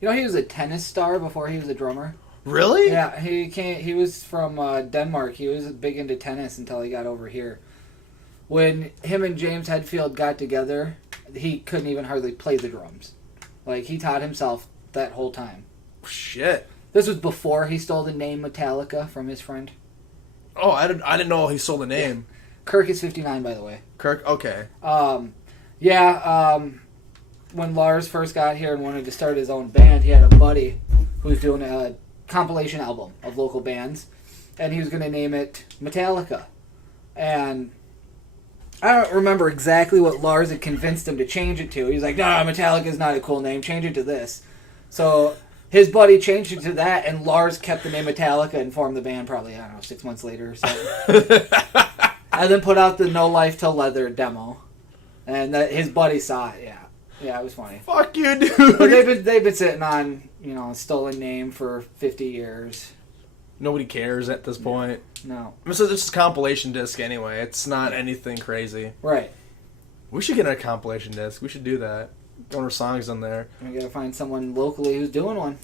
You know, he was a tennis star before he was a drummer. Really? Yeah, he was from Denmark. He was big into tennis until he got over here. When him and James Hetfield got together, he couldn't even hardly play the drums. Like, he taught himself that whole time. Shit. This was before he stole the name Metallica from his friend. Oh, I didn't know he stole the name. Yeah. Kirk is 59, by the way. Kirk? Okay. When Lars first got here and wanted to start his own band, he had a buddy who was doing a compilation album of local bands, and he was going to name it Metallica. And I don't remember exactly what Lars had convinced him to change it to. He was like, no, Metallica's not a cool name. Change it to this. So his buddy changed it to that, and Lars kept the name Metallica and formed the band probably, 6 months later or so. And then put out the No Life Till Leather demo. And his buddy saw it, yeah. Yeah, it was funny. Fuck you, dude. But they've been sitting on, a stolen name for 50 years. Nobody cares at this point. No. This is a compilation disc anyway. It's not anything crazy. Right. We should get a compilation disc. We should do that. Get our songs on there. We gotta find someone locally who's doing one.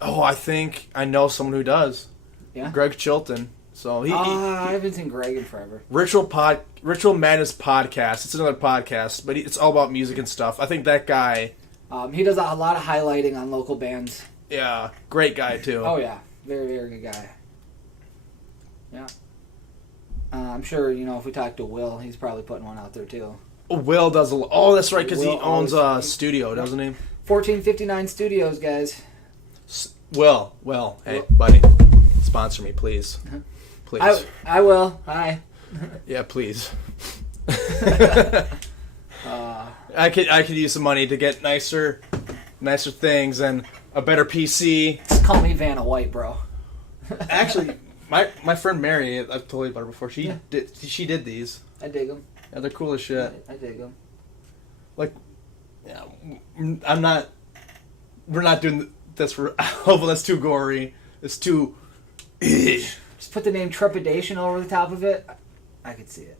Oh, I think I know someone who does. Yeah? Greg Chilton. So I haven't seen Greg in forever. Ritual Madness Podcast. It's another podcast, but it's all about music and stuff. I think that guy... he does a lot of highlighting on local bands. Yeah, great guy, too. Oh, yeah. Very, very good guy. Yeah. I'm sure, if we talk to Will, he's probably putting one out there, too. Will does a lot. Oh, that's right, because he Will owns a always... studio, doesn't he? 1459 Studios, guys. Will, hey, buddy, sponsor me, please. Please. I will. Hi. Yeah, please. I could use some money to get nicer things and a better PC. Just call me Vanna White, bro. Actually, my friend Mary, I've told you about her before. She did these. I dig them. Yeah, they're cool as shit. I dig them. Like, yeah, we're not doing this for. Oh, that's too gory. It's too. Just put the name Trepidation over the top of it. I could see it.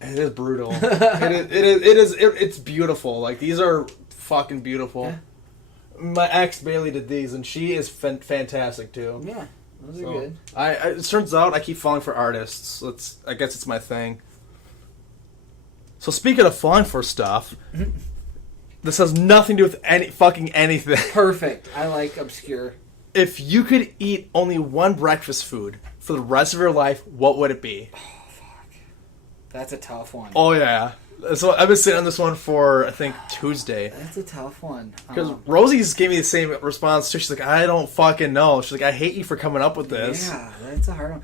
It is brutal. It's beautiful. Like, these are fucking beautiful. Yeah. My ex Bailey did these, and she is fantastic too. Yeah, those are good. It turns out I keep falling for artists. I guess it's my thing. So speaking of falling for stuff, this has nothing to do with anything. Perfect. I like obscure. If you could eat only one breakfast food for the rest of your life, what would it be? Oh, fuck. That's a tough one. Oh, yeah. So I've been sitting on this one for, I think, Tuesday. That's a tough one. Because Rosie's gave me the same response, too. She's like, I don't fucking know. She's like, I hate you for coming up with this. Yeah, that's a hard one.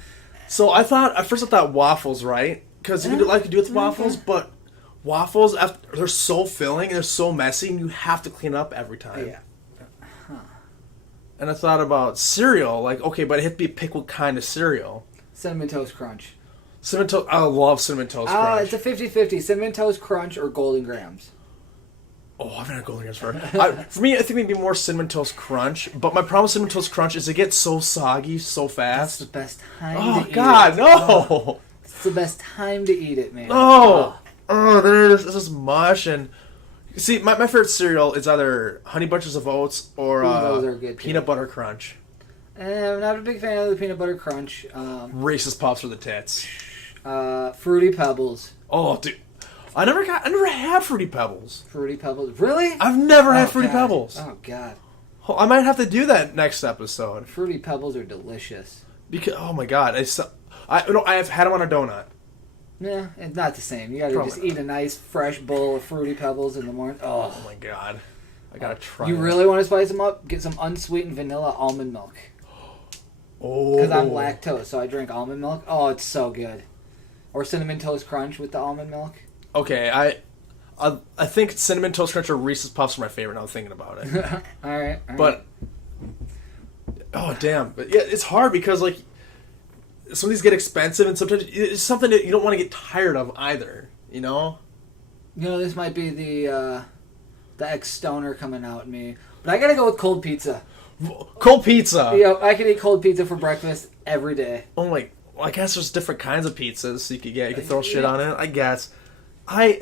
So at first I thought waffles, right? Because you could do with waffles, but waffles, they're so filling and they're so messy, and you have to clean up every time. Yeah. And I thought about cereal, like, okay, but it had to be pick what kind of cereal. Cinnamon Toast Crunch. I love Cinnamon Toast Crunch. It's a 50-50. Cinnamon Toast Crunch or Golden Grahams. Oh, I've had Golden Grahams for me, I think maybe more Cinnamon Toast Crunch. But my problem with Cinnamon Toast Crunch is it gets so soggy so fast. That's the best time Oh, to God, eat it. no! Oh, it's the best time to eat it, man. No! There's this mush. And see, my favorite cereal is either Honey Bunches of Oats or those are good Peanut too. Butter Crunch. I'm not a big fan of the Peanut Butter Crunch. Reese's Puffs for the tits. Fruity Pebbles. Oh, dude. I never had Fruity Pebbles. Fruity Pebbles. Really? I've never had Fruity God. Pebbles. Oh, God. I might have to do that next episode. Fruity Pebbles are delicious. Because, oh my God. I have had them on a donut. Yeah, it's not the same. You gotta Probably just not. eat a nice fresh bowl of Fruity Pebbles in the morning. Oh my God. I gotta try You it. really want to spice them up? Get some unsweetened vanilla almond milk. Oh. Because I'm lactose, so I drink almond milk. Oh, it's so good. Or Cinnamon Toast Crunch with the almond milk. Okay, I think Cinnamon Toast Crunch or Reese's Puffs are my favorite now I'm thinking about it. All right. But, oh damn. But yeah, it's hard because like, some of these get expensive and sometimes it's something that you don't want to get tired of either, you know? You know, this might be the ex-stoner coming out in me. But I gotta go with cold pizza. Cold pizza. I could eat cold pizza for breakfast every day. Oh my, well, I guess there's different kinds of pizzas so you could throw shit on it, I guess. I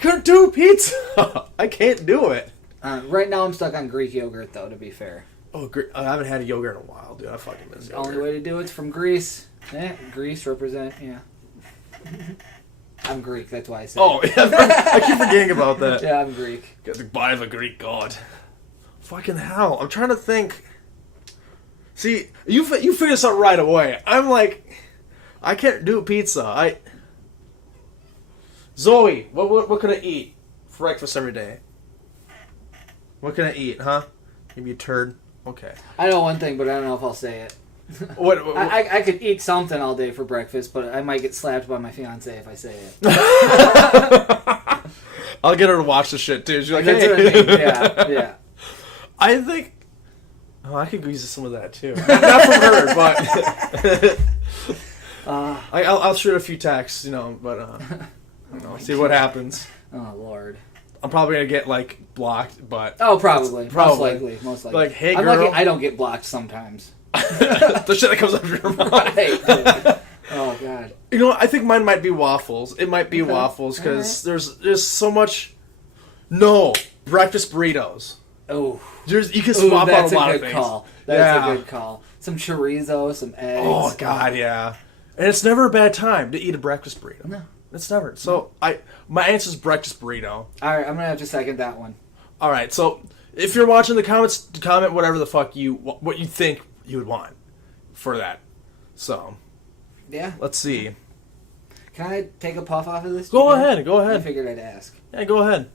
couldn't do pizza. I can't do it. Right now I'm stuck on Greek yogurt, though, to be fair. Oh, I haven't had a yogurt in a while, dude. I fucking miss The yogurt. only way to do it's from Greece. Greece represent, yeah. I'm Greek, that's why I say Oh, it. yeah, I keep forgetting about that. Yeah, I'm Greek. Got the body of a Greek god. Fucking hell. I'm trying to think. See, you figured this out right away. I'm like, I can't do pizza. Zoe, what can I eat for breakfast every day? What can I eat, huh? Maybe a turd? Okay. I know one thing, but I don't know if I'll say it. What? I could eat something all day for breakfast, but I might get slapped by my fiance if I say it. I'll get her to watch the shit, too. She's like, That's hey. what I mean. Yeah. I think... Oh, I could use some of that, too. Not from her, but... I'll shoot a few texts, but... see what happens. Oh, Lord. I'm probably going to get, blocked, but... Oh, probably. Probably. Most likely. Like, hey, I'm girl. lucky I don't get blocked sometimes. The shit that comes out of your mouth. Right. Oh, God. I think mine might be waffles. It might be waffles, because there's so much... No! Breakfast burritos. Oh. You can swap out a lot of things. That's a good call. Some chorizo, some eggs. Oh, God, yeah. And it's never a bad time to eat a breakfast burrito. No. It's never. So, my answer is breakfast burrito. All right, I'm going to have to second that one. All right, so if you're watching the comments, comment whatever the fuck what you think you would want for that. So, yeah. let's see. Can I take a puff off of this? Go ahead. I figured I'd ask. Yeah, go ahead.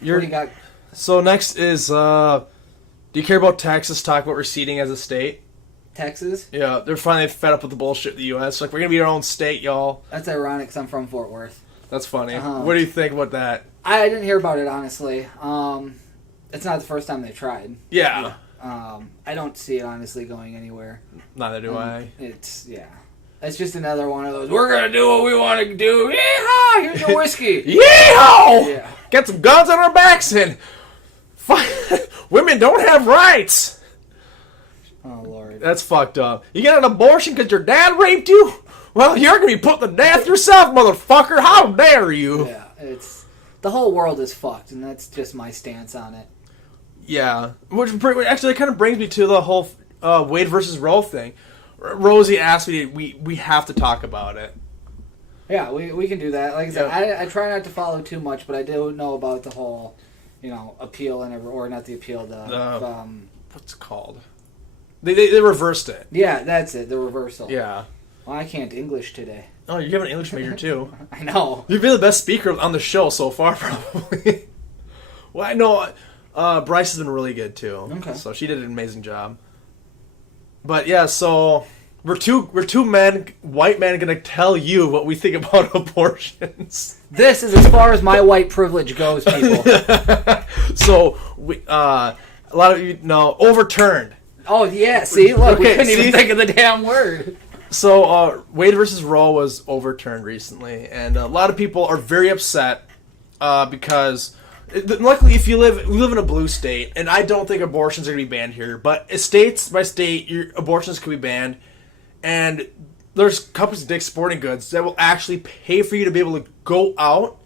What do you got? So next is, do you care about Texas? Talk about receding as a state. Texas? Yeah, they're finally fed up with the bullshit in the U.S. Like, we're going to be our own state, y'all. That's ironic because I'm from Fort Worth. That's funny. Uh-huh. What do you think about that? I didn't hear about it, honestly. It's not the first time they tried. Yeah. I don't see it, honestly, going anywhere. Neither do I. It's just another one of those, we're going to do what we want to do. Yeehaw! Here's your whiskey. Yeehaw! Yeah. Get some guns on our backs and... Women don't have rights! Oh, Lord. That's fucked up. You get an abortion because your dad raped you? Well, you're going to be put to death yourself, motherfucker. How dare you? Yeah, the whole world is fucked, and that's just my stance on it. Yeah. Which actually kind of brings me to the whole Wade versus Roe thing. Rosie asked me, we have to talk about it. Yeah, we can do that. Like I said, I try not to follow too much, but I do know about the whole, appeal or not the appeal, what's it called? They reversed it. Yeah, that's it, the reversal. Yeah. Well, I can't English today. Oh, you have an English major too. I know. You've been the best speaker on the show so far, probably. Well, I know Bryce has been really good too. Okay. So she did an amazing job. But yeah, so we're two men, white men, gonna tell you what we think about abortions. This is as far as my white privilege goes, people. So we a lot of you know overturned. Oh yeah, see, look, we Okay, couldn't even see? think of the damn word. So Wade versus Roe was overturned recently, and a lot of people are very upset because. Luckily, if we live in a blue state, and I don't think abortions are going to be banned here, but states by state, abortions can be banned, and there's companies like Dick's Sporting Goods that will actually pay for you to be able to go out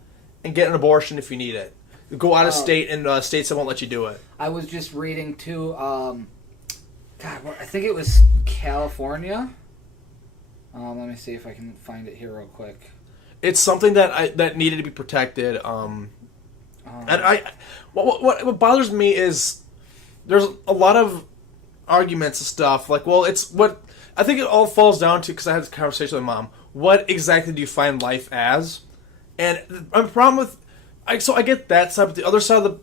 and get an abortion if you need it. Go out of state and states that won't let you do it. I was just reading too. God, I think it was California. Let me see if I can find it here real quick. It's something that needed to be protected. And what bothers me is there's a lot of arguments and stuff like, well, it's what I think it all falls down to, because I had this conversation with my mom. What exactly do you find life as? And my problem with, so I get that side, but the other side of the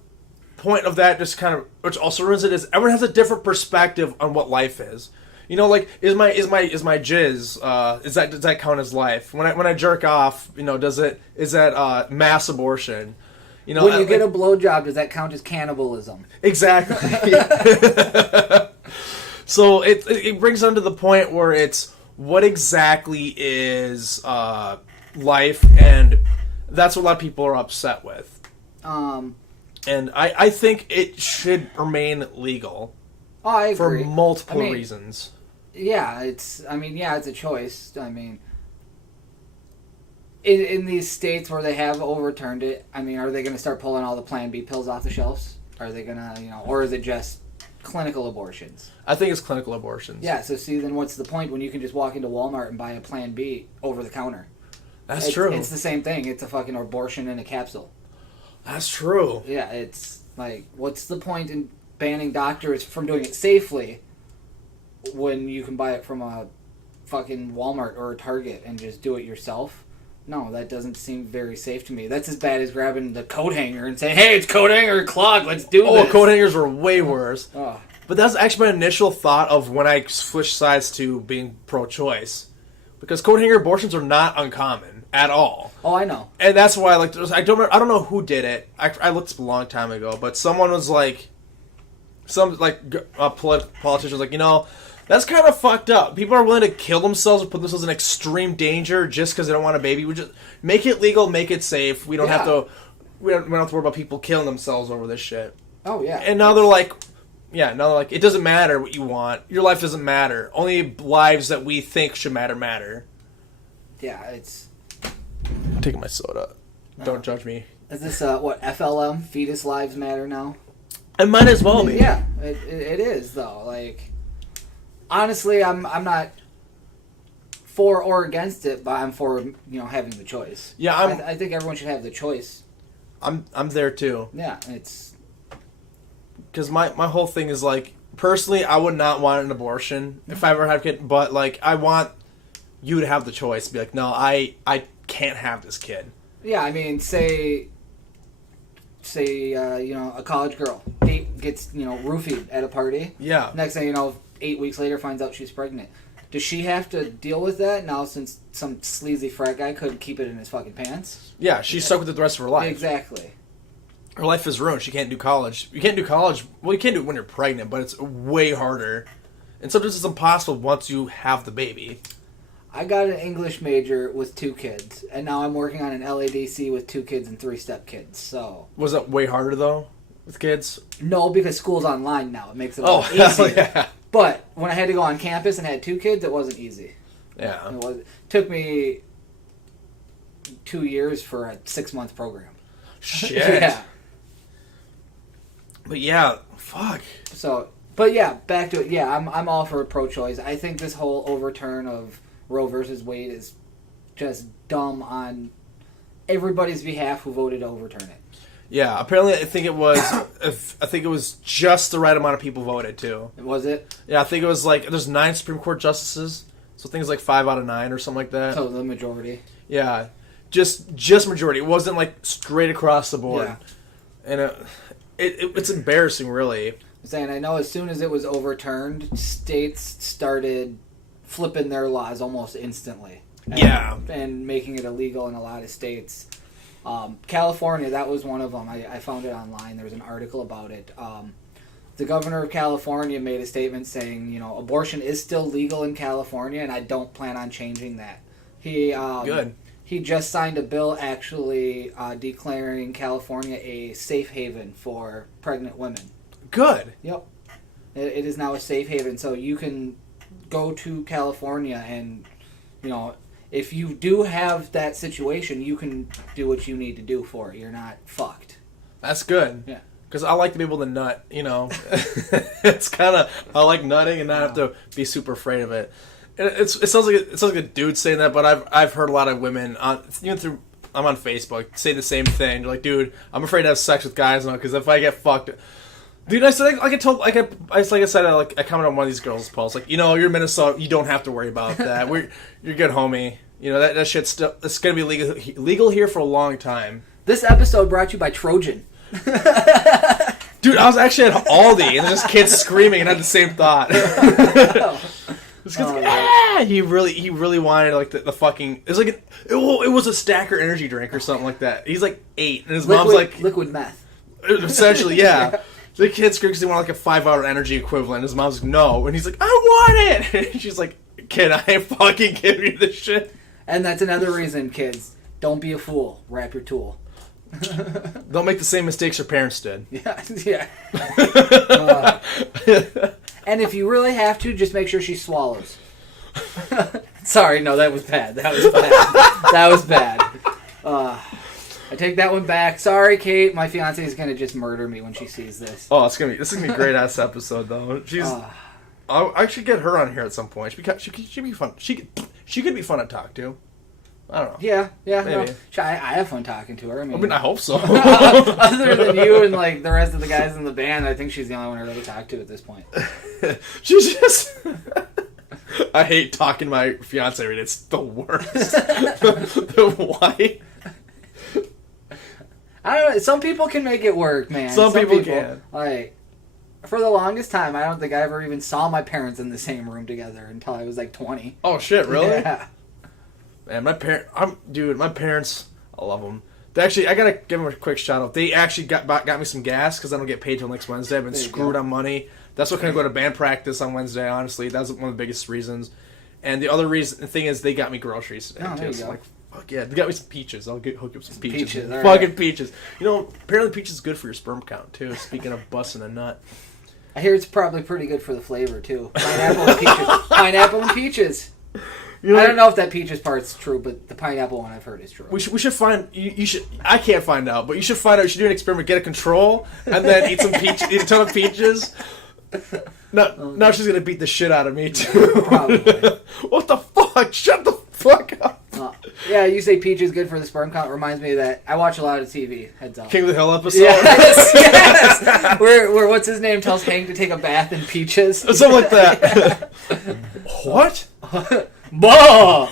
point of that just kind of, which also ruins it, is everyone has a different perspective on what life is. You know, like is my jizz does that count as life? When I jerk off, you know, is that mass abortion? You know, when you get a blowjob, does that count as cannibalism? Exactly. So it brings on to the point where it's what exactly is life, and that's what a lot of people are upset with. And I think it should remain legal. Oh, I agree. For multiple reasons. Yeah, it's a choice. I mean, in these states where they have overturned it, I mean, are they going to start pulling all the Plan B pills off the shelves? Are they going to, or is it just clinical abortions? I think it's clinical abortions. Yeah, so see, then what's the point when you can just walk into Walmart and buy a Plan B over the counter? That's true. It's the same thing. It's a fucking abortion in a capsule. That's true. Yeah, it's like, what's the point in banning doctors from doing it safely when you can buy it from a fucking Walmart or a Target and just do it yourself? No, that doesn't seem very safe to me. That's as bad as grabbing the coat hanger and saying, hey, it's coat hanger clog, let's do this. Oh, coat hangers were way worse. Oh. But that's actually my initial thought of when I switched sides to being pro-choice. Because coat hanger abortions are not uncommon at all. Oh, I know. And that's why, like, I don't know who did it. I looked up a long time ago, but someone was like, politician was like, you know, that's kind of fucked up. People are willing to kill themselves or put themselves in extreme danger just because they don't want a baby. We just make it legal, make it safe. We don't have to. We don't have to worry about people killing themselves over this shit. Oh yeah. And now they're like, it doesn't matter what you want. Your life doesn't matter. Only lives that we think should matter. Yeah, it's. I'm taking my soda. Don't judge me. Is this what FLM? Fetus lives matter now. It might as well be. Yeah, it is though. Like. Honestly, I'm not for or against it, but I'm for having the choice. Yeah, I think everyone should have the choice. I'm there too. Yeah, it's because my whole thing is like, personally, I would not want an abortion if I ever have a kid, but like I want you to have the choice. Be like, no, I can't have this kid. Yeah, I mean, say a college girl gets roofied at a party. Yeah. Next thing you know, 8 weeks later finds out she's pregnant. Does she have to deal with that now since some sleazy frat guy couldn't keep it in his fucking pants? Yeah, she's stuck with it the rest of her life. Exactly. Her life is ruined. She can't do college. You can't do college. Well, you can't do it when you're pregnant, but it's way harder. And sometimes it's impossible once you have the baby. I got an English major with 2 kids, and now I'm working on an LADC with 2 kids and 3 stepkids, so... Was that way harder, though, with kids? No, because school's online now. It makes it a lot easier. Yeah. But when I had to go on campus and had 2 kids, it wasn't easy. Yeah. It took me 2 years for a 6-month program. Shit. Yeah. But yeah, fuck. So, but yeah, back to it. Yeah, I'm all for pro-choice. I think this whole overturn of Roe versus Wade is just dumb on everybody's behalf who voted to overturn it. Yeah, apparently I think it was just the right amount of people voted too. Was it? Yeah, I think it was like there's 9 Supreme Court justices, So things like 5 out of 9 or something like that. So the majority. Yeah, just majority. It wasn't like straight across the board. Yeah. And it's embarrassing, really. I'm saying, I know as soon as it was overturned, states started flipping their laws almost instantly. And making it illegal in a lot of states. California, that was one of them. I found it online. There was an article about it. The governor of California made a statement saying, abortion is still legal in California, and I don't plan on changing that. Good. He just signed a bill actually declaring California a safe haven for pregnant women. Good. Yep. It is now a safe haven, so you can go to California and, if you do have that situation, you can do what you need to do for it. You're not fucked. That's good. Yeah. Because I like to be able to nut, It's kind of, I like nutting and not have to be super afraid of it. And it sounds like a dude saying that, but I've heard a lot of women, I'm on Facebook, say the same thing. They're like, dude, I'm afraid to have sex with guys now because if I get fucked... Dude, I said, I commented on one of these girls' posts, like, you're in Minnesota, you don't have to worry about that. You're good, homie. That shit's still, it's gonna be legal here for a long time. This episode brought to you by Trojan. Dude, I was actually at Aldi, and there's just kids screaming, and I had the same thought. He really wanted like the fucking. It was like it was a Stacker energy drink or something like that. He's like 8, and his mom's like liquid meth. Essentially, yeah. The kid screams because they want like a 5-hour energy equivalent. His mom's like, no. And he's like, I want it! And she's like, kid, I ain't fucking giving you this shit. And that's another reason, kids. Don't be a fool. Wrap your tool. Don't make the same mistakes your parents did. Yeah. And if you really have to, just make sure she swallows. Sorry, no, that was bad. That was bad. I take that one back. Sorry, Kate. My fiance is gonna just murder me when she sees this. Oh, this is gonna be a great ass episode though. I should get her on here at some point. She'd be fun. She could be fun to talk to. I don't know. Yeah. Maybe. No. I have fun talking to her. I mean, I hope so. Other than you and like the rest of the guys in the band, I think she's the only one I really talk to at this point. She's just. I hate talking to my fiance. It's the worst. Why? I don't know. Some people can make it work, man. Some people can. Like, for the longest time, I don't think I ever even saw my parents in the same room together until I was like 20. Oh shit! Really? Yeah. Man, my parents, I love them. They actually, I gotta give them a quick shout out. They actually got me some gas because I don't get paid till next Wednesday. I've been screwed on money. That's what kind of go to band practice on Wednesday. Honestly, that's one of the biggest reasons. And the other thing is they got me groceries today. Oh, there you go. Like, fuck yeah, they got me some peaches. I'll hook up some peaches. Right. Peaches. Apparently peaches is good for your sperm count too. Speaking of busting a nut. I hear it's probably pretty good for the flavor too. Pineapple and peaches. I don't know if that peaches part's true, but the pineapple one I've heard is true. We should find. You should. I can't find out, but you should find out. You should do an experiment. Get a control, and then eat a ton of peaches. Now she's gonna beat the shit out of me too. Probably. What the fuck? Shut the fuck up. Yeah, you say peach is good for the sperm count. Reminds me of that. I watch a lot of TV. Heads up. King of the Hill episode. Yes. Where what's his name tells Hank to take a bath in peaches. Something like that. What? Bah!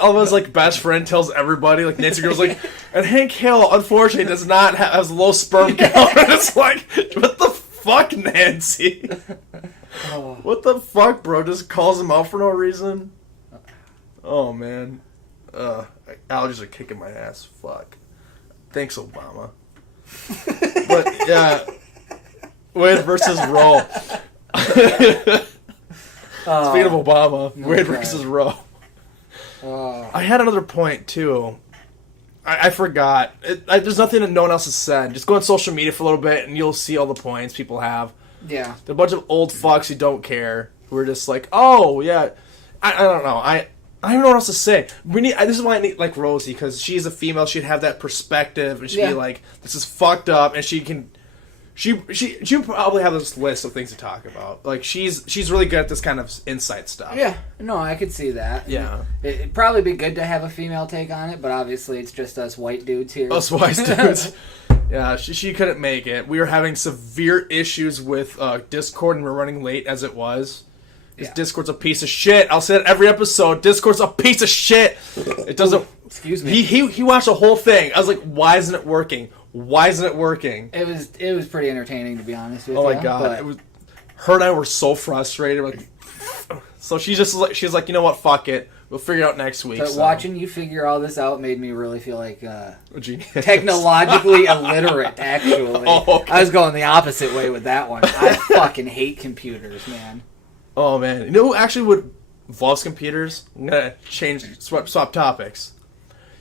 Almost like best friend tells everybody, like Nancy Girl's like, and Hank Hill unfortunately does not has low sperm count. And it's like, what the fuck, Nancy? What the fuck, bro? Just calls him out for no reason. Oh man, allergies are kicking my ass. Fuck. Thanks, Obama. But yeah, Wade versus Roe. Speaking of Obama, Wade versus Roe. I had another point too. I forgot. There's nothing that no one else has said. Just go on social media for a little bit, and you'll see all the points people have. Yeah, They're a bunch of old fucks who don't care. Who are just like, oh yeah. I don't know. I don't even know what else to say. This is why I need like Rosie, because she's a female. She'd have that perspective, and she'd be like, "This is fucked up," and she can. She would probably have this list of things to talk about. Like she's really good at this kind of insight stuff. Yeah, no, I could see that. Yeah, it'd probably be good to have a female take on it, but obviously it's just us white dudes here. Us white dudes. Yeah, she couldn't make it. We were having severe issues with Discord, and we're running late as it was. Because Discord's a piece of shit. I'll say it every episode. Discord's a piece of shit. It doesn't... Excuse me. He watched the whole thing. I was like, why isn't it working? Why isn't it working? It was pretty entertaining, to be honest with you. Oh my god. Her and I were so frustrated. Like, so she's like, you know what? Fuck it. We'll figure it out next week. But watching you figure all this out made me really feel like genius. Technologically illiterate, actually. Oh, okay. I was going the opposite way with that one. I fucking hate computers, man. Oh, man. You know who actually would loves computers? I'm going to swap topics.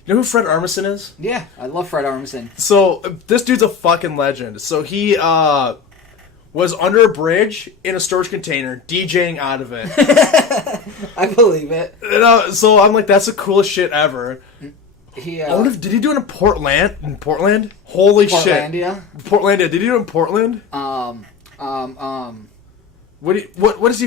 You know who Fred Armisen is? Yeah, I love Fred Armisen. So, this dude's a fucking legend. So, he was under a bridge in a storage container, DJing out of it. I believe it. So, I'm like, that's the coolest shit ever. Did he do it in Portland? Holy Portlandia? shit. Portlandia. Did he do it in Portland? What's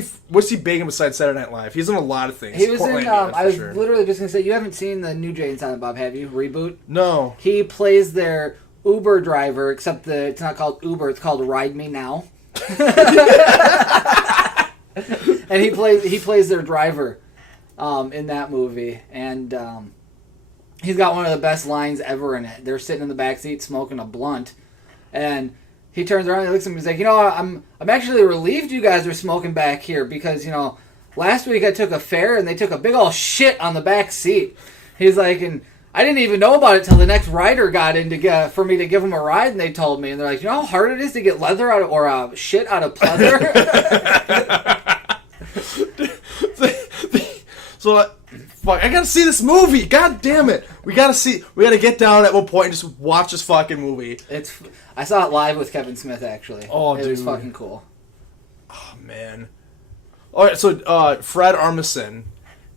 he big in besides Saturday Night Live? He's in a lot of things. He was in. I was literally just gonna say, you haven't seen the new Jay and Silent Bob, have you? Reboot. No. He plays their Uber driver, except it's not called Uber. It's called Ride Me Now. And he plays their driver, in that movie, and he's got one of the best lines ever in it. They're sitting in the backseat smoking a blunt, and he turns around and he looks at me and he's like, I'm actually relieved you guys are smoking back here because, last week I took a fare and they took a big old shit on the back seat. He's like, and I didn't even know about it till the next rider got in for me to give him a ride, and they told me. And they're like, you know how hard it is to get leather out of, or shit out of pleather? So, fuck, I gotta see this movie. God damn it. We gotta get down at one point and just watch this fucking movie. I saw it live with Kevin Smith, actually. Oh, dude. It was fucking cool. Oh, man. Alright, so, Fred Armisen,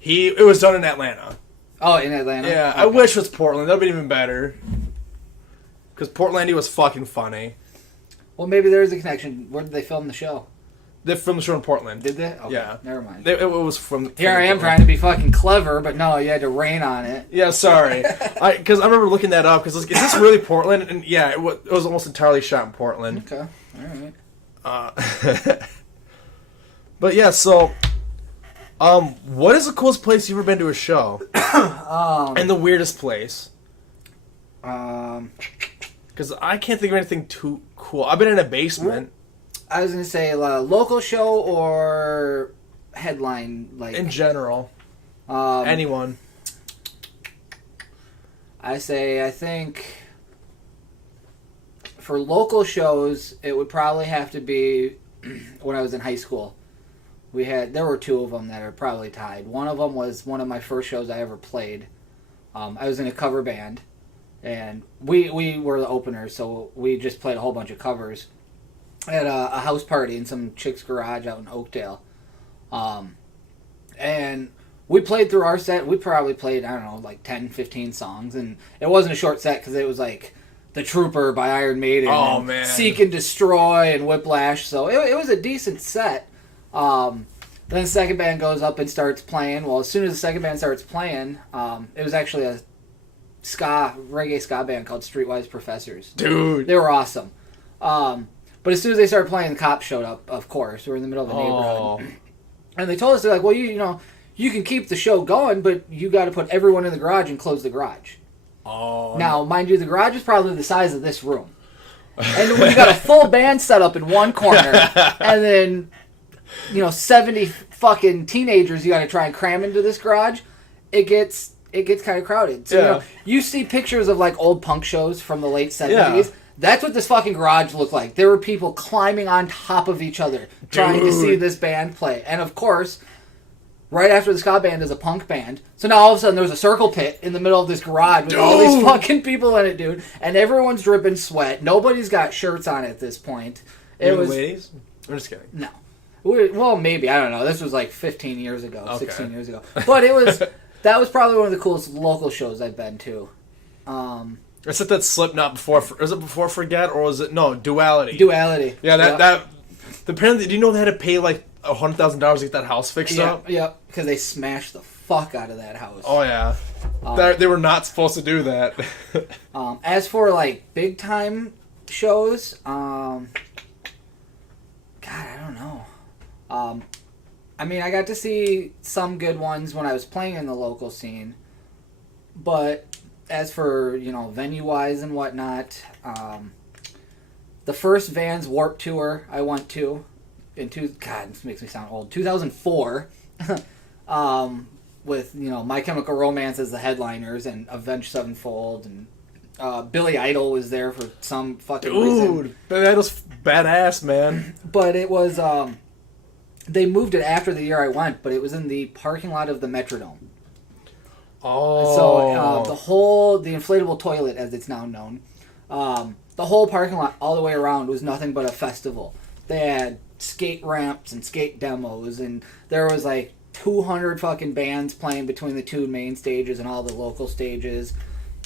it was done in Atlanta. Oh, in Atlanta? Yeah, okay. I wish it was Portland. That would be even better. Because Portlandia was fucking funny. Well, maybe there's a connection. Where did they film the show? They filmed the show in Portland. Did they? Okay, yeah. Never mind. It was from Here I am trying to be fucking clever, but no, you had to rain on it. Yeah, sorry. Because I remember looking that up, because is this really Portland? And yeah, it was almost entirely shot in Portland. Okay, alright. But yeah, so, what is the coolest place you've ever been to a show? And the weirdest place? Because I can't think of anything too cool. I've been in a basement. I was going to say local show or headline, like... In general. Anyone. I think for local shows, it would probably have to be when I was in high school. There were two of them that are probably tied. One of them was one of my first shows I ever played. I was in a cover band, and we were the openers, so we just played a whole bunch of covers at a house party in some chick's garage out in Oakdale. And we played through our set. We probably played, I don't know, like 10, 15 songs, and it wasn't a short set because it was like The Trooper by Iron Maiden, man. Seek and Destroy and Whiplash, so it was a decent set. Then the second band goes up and starts playing. Well, as soon as the second band starts playing, it was actually a reggae ska band called Streetwise Professors. Dude. They were awesome. But as soon as they started playing, the cops showed up, of course. We were in the middle of the neighborhood. And they told us, they're like, well, you can keep the show going, but you got to put everyone in the garage and close the garage. Oh. Now, mind you, the garage is probably the size of this room. And when you got a full band set up in one corner, and then... 70 fucking teenagers you got to try and cram into this garage, it gets kind of crowded. So, you see pictures of like old punk shows from the late 70s. Yeah. That's what this fucking garage looked like. There were people climbing on top of each other trying to see this band play. And of course, right after the ska band is a punk band. So now all of a sudden there's a circle pit in the middle of this garage with all these fucking people in it, dude. And everyone's dripping sweat. Nobody's got shirts on at this point. Ladies? I'm just kidding. No. Well, maybe. I don't know. This was like 15 years ago, 16 years ago. But that was probably one of the coolest local shows I've been to. Is it that Slipknot before? Is it before Forget, or was it Duality? Duality. Yeah, that. Apparently, do you know they had to pay like $100,000 to get that house fixed up? Yeah, because they smashed the fuck out of that house. Oh yeah, they were not supposed to do that. As for like big time shows, God, I don't know. I mean, I got to see some good ones when I was playing in the local scene. But as for, venue-wise and whatnot, the first Vans Warped Tour I went to God, this makes me sound old. 2004, with My Chemical Romance as the headliners and Avenged Sevenfold, and Billy Idol was there for some fucking reason. Dude, Billy Idol's badass, man. But it was they moved it after the year I went, but it was in the parking lot of the Metrodome. Oh, so the inflatable toilet, as it's now known, the whole parking lot all the way around was nothing but a festival. They had skate ramps and skate demos, and there was like 200 fucking bands playing between the two main stages and all the local stages.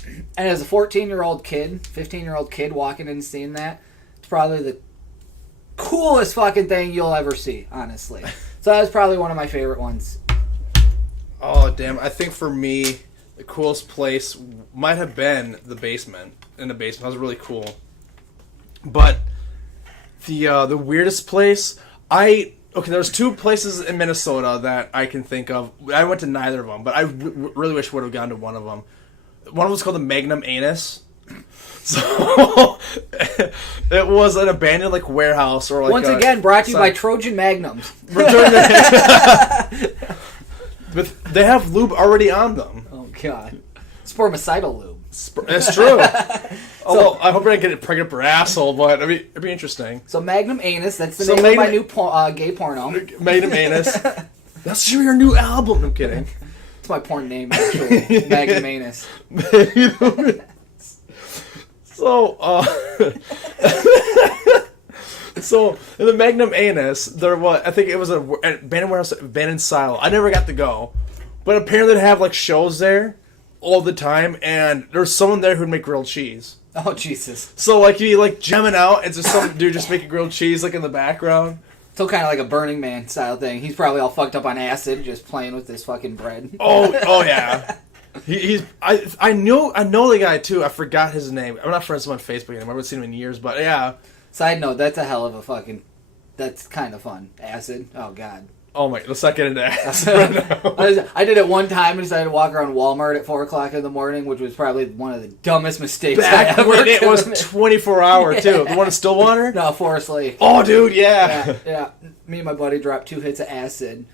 And as a 15-year-old kid walking in and seeing that, it's probably the coolest fucking thing you'll ever see, honestly. So that was probably one of my favorite ones. Oh, damn. I think for me, the coolest place might have been the basement. In the basement. That was really cool. But the weirdest place, there's two places in Minnesota that I can think of. I went to neither of them, but I really wish I would have gone to one of them. One of them was called the Magnum Anus. So it was an abandoned warehouse or once again brought to you by Trojan Magnums. But they have lube already on them. Oh god, spermicidal lube. That's true. Although I hope I don't get pregnant per asshole, but it'd be interesting. So Magnum Anus, that's the name of my new gay porno. Magnum Anus. That's your new album. I'm kidding. It's my porn name, actually. Magnum Anus. So in the Magnum Anus, there was, I think it was an abandoned warehouse, abandoned silo. I never got to go, but apparently they have shows there all the time, and there's someone there who'd make grilled cheese. Oh Jesus! So you jamming out, and just some dude just making grilled cheese in the background. So kind of like a Burning Man style thing. He's probably all fucked up on acid, just playing with this fucking bread. Oh yeah. I know the guy too. I forgot his name. I'm not friends with him on Facebook anymore. I haven't seen him in years, but yeah. Side note, that's a hell of a fucking... That's kind of fun. Acid. Oh, God. Oh, my... Let's not get into acid right now. I did it one time and decided to walk around Walmart at 4 o'clock in the morning, which was probably one of the dumbest mistakes Back I ever when it was committed. 24 hour, too. The one in Stillwater? No, Forest Lake. Oh, dude, yeah. Yeah. Me and my buddy dropped 2 hits of acid.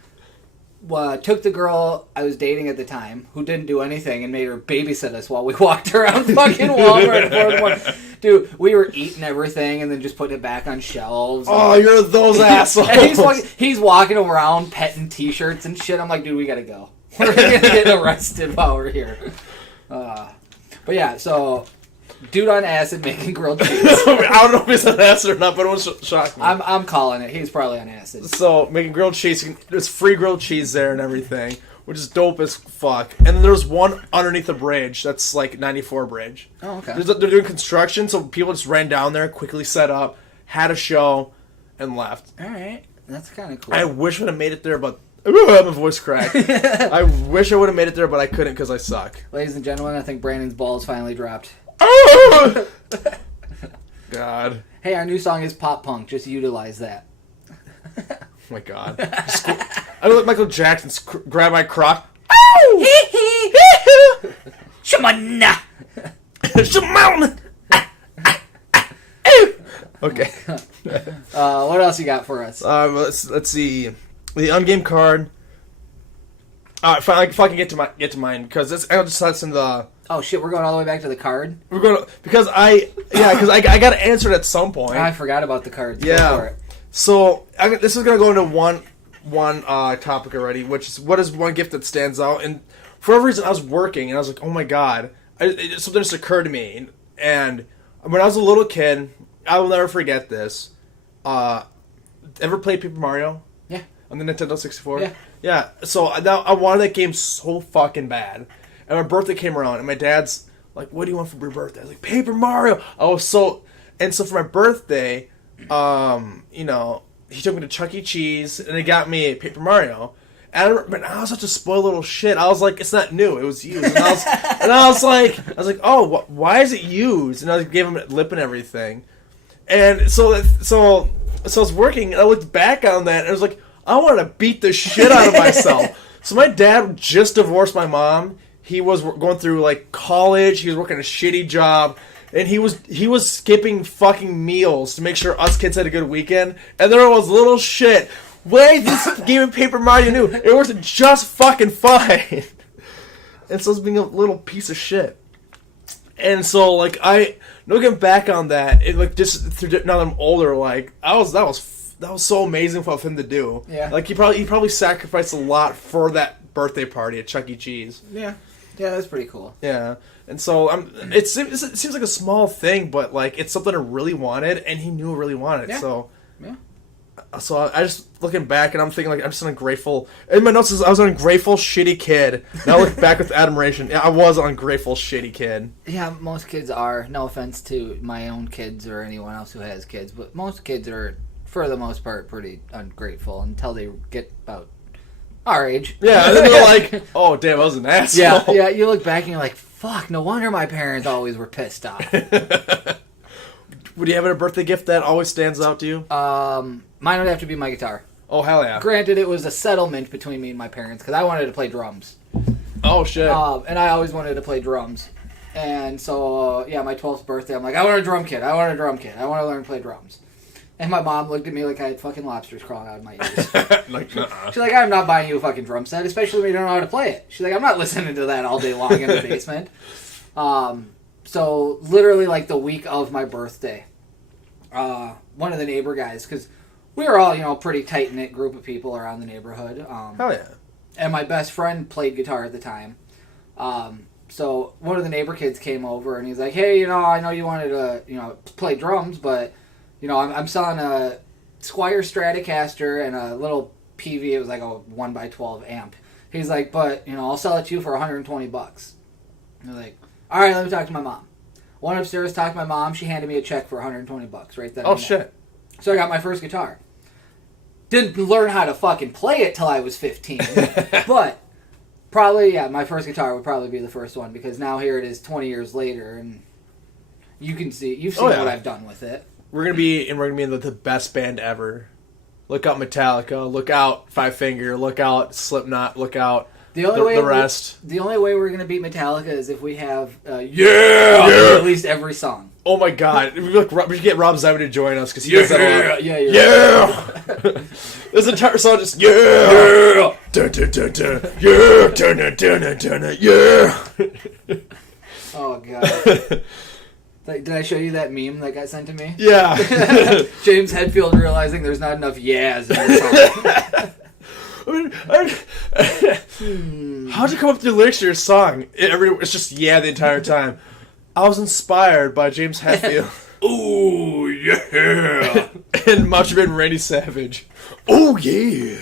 Took the girl I was dating at the time, who didn't do anything, and made her babysit us while we walked around fucking Walmart at 4 in the morning. Dude, we were eating everything and then just putting it back on shelves. Oh, you're those assholes. And he's walking around petting T-shirts and shit. I'm like, dude, we gotta go. We're gonna get arrested while we're here. But yeah, so dude on acid making grilled cheese. I don't know if he's on acid or not, but it won't shock me. I'm calling it. He's probably on acid. So making grilled cheese, there's free grilled cheese there and everything, which is dope as fuck. And then there's one underneath the bridge that's 94 bridge. Oh, okay. They're doing construction, so people just ran down there, quickly set up, had a show, and left. All right, that's kind of cool. I wish I would have made it there, but my voice cracked. I wish I would have made it there, but I couldn't because I suck. Ladies and gentlemen, I think Brandon's balls finally dropped. God. Hey, our new song is pop punk. Just utilize that. Oh my God. I look like Michael Jackson grab my crock. Oh! Shimona! Shimona! Okay. What else you got for us? Let's see. The ungamed card. If I can get to mine because that's in the. Oh shit, we're going all the way back to the card? We're going because I got to answer it at some point. I forgot about the cards. Yeah. Go for it. So this is going to go into one topic already, which is what is one gift that stands out. And for whatever reason, I was working and I was like, oh my God, something just occurred to me. And when I was a little kid, I will never forget this. Ever played Paper Mario? Yeah. On the Nintendo 64? Yeah. Yeah. So I wanted that game so fucking bad. And my birthday came around, and my dad's like, what do you want for your birthday? I was like, Paper Mario! So for my birthday, he took me to Chuck E. Cheese, and he got me a Paper Mario. And I was such a spoiled little shit. I was like, it's not new, it was used. And I was like, oh, why is it used? And I gave him a lip and everything. And so I was working, and I looked back on that, and I was like, I wanted to beat the shit out of myself. So my dad just divorced my mom. He was going through like college. He was working a shitty job, and he was skipping fucking meals to make sure us kids had a good weekend. And there was little shit. Wait, this game of Paper Mario knew it was just fucking fine. And so it's being a little piece of shit. And so like looking back on that, it like just now that I'm older, like that was so amazing for him to do. Yeah. Like he probably sacrificed a lot for that birthday party at Chuck E. Cheese. Yeah. Yeah, that's pretty cool. Yeah. And so it seems like a small thing, but like it's something I really wanted, and he knew I really wanted. Yeah. So yeah. So I just looking back, and I'm thinking like I'm just ungrateful. In my notes says I was an ungrateful, shitty kid. Now I look back with admiration. Yeah, I was an ungrateful, shitty kid. Yeah, most kids are. No offense to my own kids or anyone else who has kids, but most kids are, for the most part, pretty ungrateful until they get about our age. Yeah, and then they're like, "Oh, damn, I was an asshole." Yeah. You look back and you're like, "Fuck! No wonder my parents always were pissed off." Would you have a birthday gift that always stands out to you? Mine would have to be my guitar. Oh, hell yeah. Granted, it was a settlement between me and my parents because I wanted to play drums. Oh, shit. And I always wanted to play drums. And so, my 12th birthday, I'm like, I want a drum kit. I want to learn to play drums. And my mom looked at me like I had fucking lobsters crawling out of my ears. Like, nuh-uh. She's like, I'm not buying you a fucking drum set, especially when you don't know how to play it. She's like, I'm not listening to that all day long in the basement. So, literally, like, the week of my birthday, one of the neighbor guys, because we were all, a pretty tight-knit group of people around the neighborhood. Hell yeah. And my best friend played guitar at the time. So one of the neighbor kids came over, and he's like, hey, I know you wanted to, play drums, but, I'm selling a Squier Stratocaster and a little PV. It was like a 1x12 amp. He's like, but, I'll sell it to you for $120. And I'm like, all right, let me talk to my mom. Went upstairs, talked to my mom. She handed me a check for $120 right then. Oh, shit. So I got my first guitar. Didn't learn how to fucking play it till I was 15. But probably, my first guitar would probably be the first one, because now here it is 20 years later, and you've seen what I've done with it. We're gonna be in the best band ever. Look out Metallica, look out Five Finger, look out Slipknot, look out the rest. The only way we're gonna beat Metallica is if we have at least every song. Oh my god, we should get Rob Zombie to join us because he does that a lot. Yeah. This entire song just dun, dun, dun, dun, dun, dun, dun, dun, Oh god. Did I show you that meme that got sent to me? Yeah. James Hetfield realizing there's not enough yeahs in the song. How'd you come up with your lyrics to your song? It's just yeah the entire time. I was inspired by James Hetfield. Ooh, yeah. And Macho Man Randy Savage. Oh, yeah.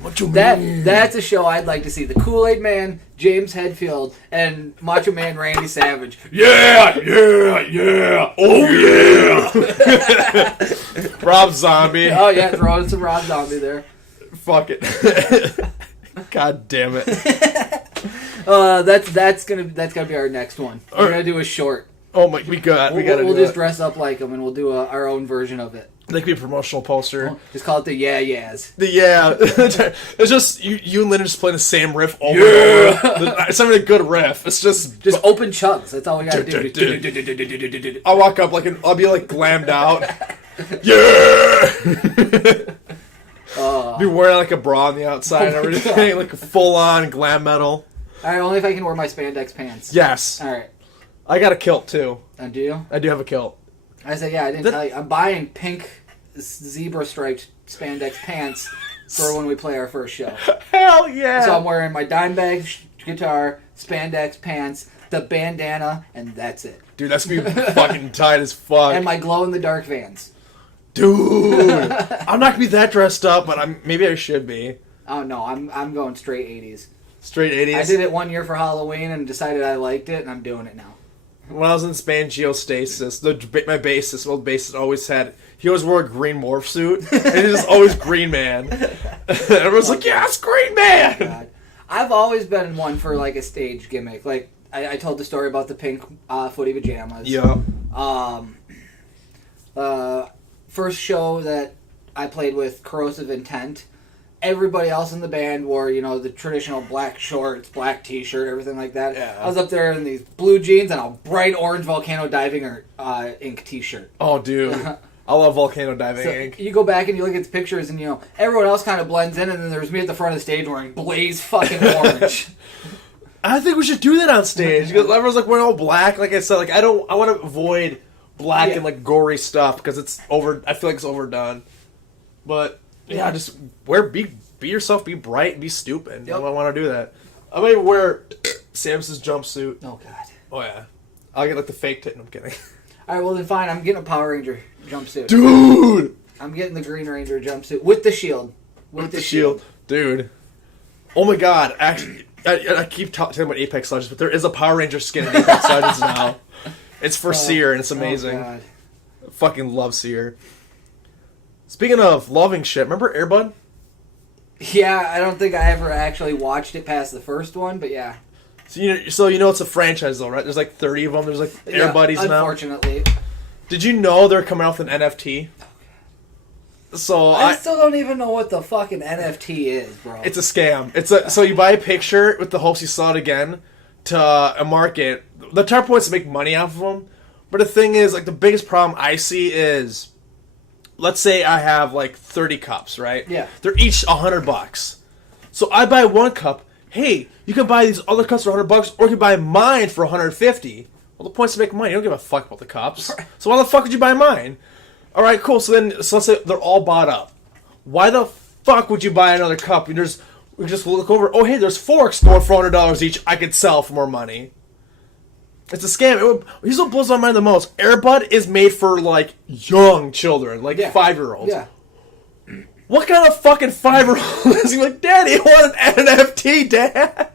Macho Man. That's a show I'd like to see. The Kool-Aid Man, James Hetfield, and Macho Man Randy Savage. Yeah. Oh, yeah. Rob Zombie. Oh, yeah, throw in some Rob Zombie there. Fuck it. God damn it. That's gonna be our next one. We're gonna do a short. Oh my, we'll just dress up like them, and we'll do our own version of it. That could be a promotional poster. Just call it the Yeah-Yeahs. The yeah. It's just you and Lyndon just playing the same riff over and over. It's not even a good riff. It's just open chugs. That's all we gotta do. I'll walk up I'll be like glammed out. Yeah. Be wearing like a bra on the outside and everything, like full on glam metal. Alright, only if I can wear my spandex pants. Yes. Alright. I got a kilt too. Do you? I do have a kilt. I said, I didn't tell you. I'm buying pink zebra striped spandex pants for when we play our first show. Hell yeah! So I'm wearing my Dimebag guitar, spandex pants, the bandana, and that's it. Dude, that's gonna be fucking tight as fuck. And my glow in the dark Vans. Dude, I'm not gonna be that dressed up, but maybe I should be. Oh no, I'm going straight 80s. Straight 80s. I did it one year for Halloween and decided I liked it, and I'm doing it now. When I was in Spain, Geostasis, my bassist, old bassist, he always wore a green morph suit, and he was always Green Man. Everyone's like, yes, Green Man! God. I've always been one for, like, a stage gimmick. Like, I told the story about the pink footy pajamas. Yeah. First show that I played with Corrosive Intent, everybody else in the band wore, the traditional black shorts, black t-shirt, everything like that. Yeah. I was up there in these blue jeans and a bright orange volcano diving or ink t-shirt. Oh, dude. I love volcano diving ink. You go back and you look at the pictures and, everyone else kind of blends in, and then there's me at the front of the stage wearing blaze fucking orange. I think we should do that on stage. Because everyone's like wearing all black. Like I said, like I want to avoid black and like gory stuff because it's I feel like it's overdone. But yeah, just be yourself, be bright, be stupid. Yep. I want to do that. I might wear Samus's jumpsuit. Oh god. Oh yeah. I'll get like the fake tit. No, I'm kidding. All right, well then fine. I'm getting a Power Ranger jumpsuit. Dude! I'm getting the Green Ranger jumpsuit with the shield. With the shield. Dude. Oh my god. Actually, I keep talking about Apex Legends, but there is a Power Ranger skin in Apex Legends now. It's for Seer, and it's amazing. Oh god. I fucking love Seer. Speaking of loving shit, remember Air Bud? Yeah, I don't think I ever actually watched it past the first one, but yeah. So it's a franchise though, right? There's like 30 of them. There's like Air Buddies now. Unfortunately. Did you know they're coming out with an NFT? So I still don't even know what the fucking NFT is, bro. It's a scam. So you buy a picture with the hopes you sell it again to a market. The entire point is to make money off of them. But the thing is, like the biggest problem I see is, let's say I have like 30 cups, right? Yeah. They're each $100. So I buy one cup. Hey, you can buy these other cups for $100, or you can buy mine for $150. Well, the point's to make money. You don't give a fuck about the cups. So why the fuck would you buy mine? All right, cool. So let's say they're all bought up. Why the fuck would you buy another cup? We just look over. Oh, hey, there's forks going for $100 each. I could sell for more money. It's a scam. Here's what blows my mind the most. Air Bud is made for like young children, like 5-year-olds. Yeah. What kind of fucking 5-year-old is he like, Daddy, I want an NFT, Dad?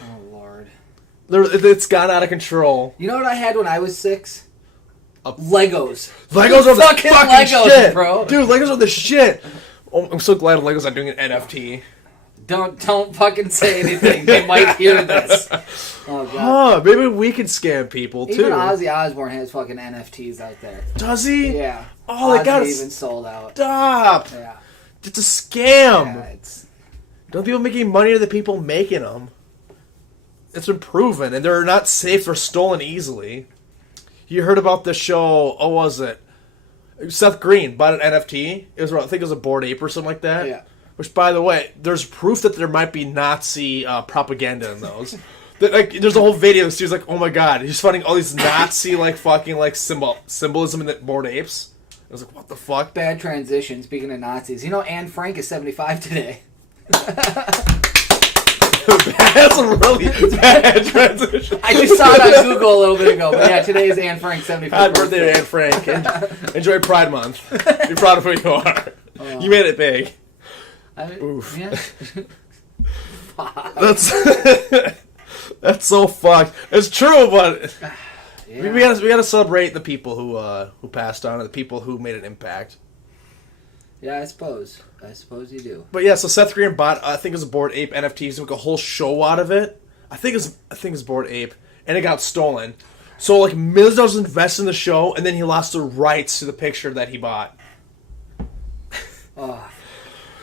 Oh, Lord. It's gone out of control. You know what I had when I was 6? Legos. Legos are the fucking Legos, shit, bro. Dude, Legos are the shit. Oh, I'm so glad Legos are doing an NFT. Don't fucking say anything. They might hear this. Oh god. Maybe we can scam people too. Even Ozzy Osbourne has fucking NFTs out there. Does he? Yeah. Oh, they got even sold out. Stop. Yeah. It's a scam. Yeah, Don't people making money are the people making them. It's been proven, and they're not safe or stolen easily. You heard about the show? Oh, was it? Seth Green bought an NFT. I think it was a Bored Ape or something like that. Yeah. Which, by the way, there's proof that there might be Nazi propaganda in those. There's a whole video. He's like, "Oh my god!" He's finding all these Nazi symbolism in the Bored Apes. I was like, "What the fuck?" Bad transition. Speaking of Nazis, Anne Frank is 75 today. That's a really bad transition. I just saw it on Google a little bit ago. But yeah, today is Anne Frank's 75th Happy birthday to Anne Frank. And enjoy Pride Month. Be proud of who you are. You made it big. Oof. Yeah. That's so fucked. It's true, but Yeah. we gotta celebrate the people who passed on and the people who made an impact. Yeah, I suppose you do. But yeah, so Seth Green bought I think it was a Bored Ape NFT. He took a whole show out of it. I think it's Bored Ape, and it got stolen. So like millions of dollars invested in the show, and then he lost the rights to the picture that he bought. Oh.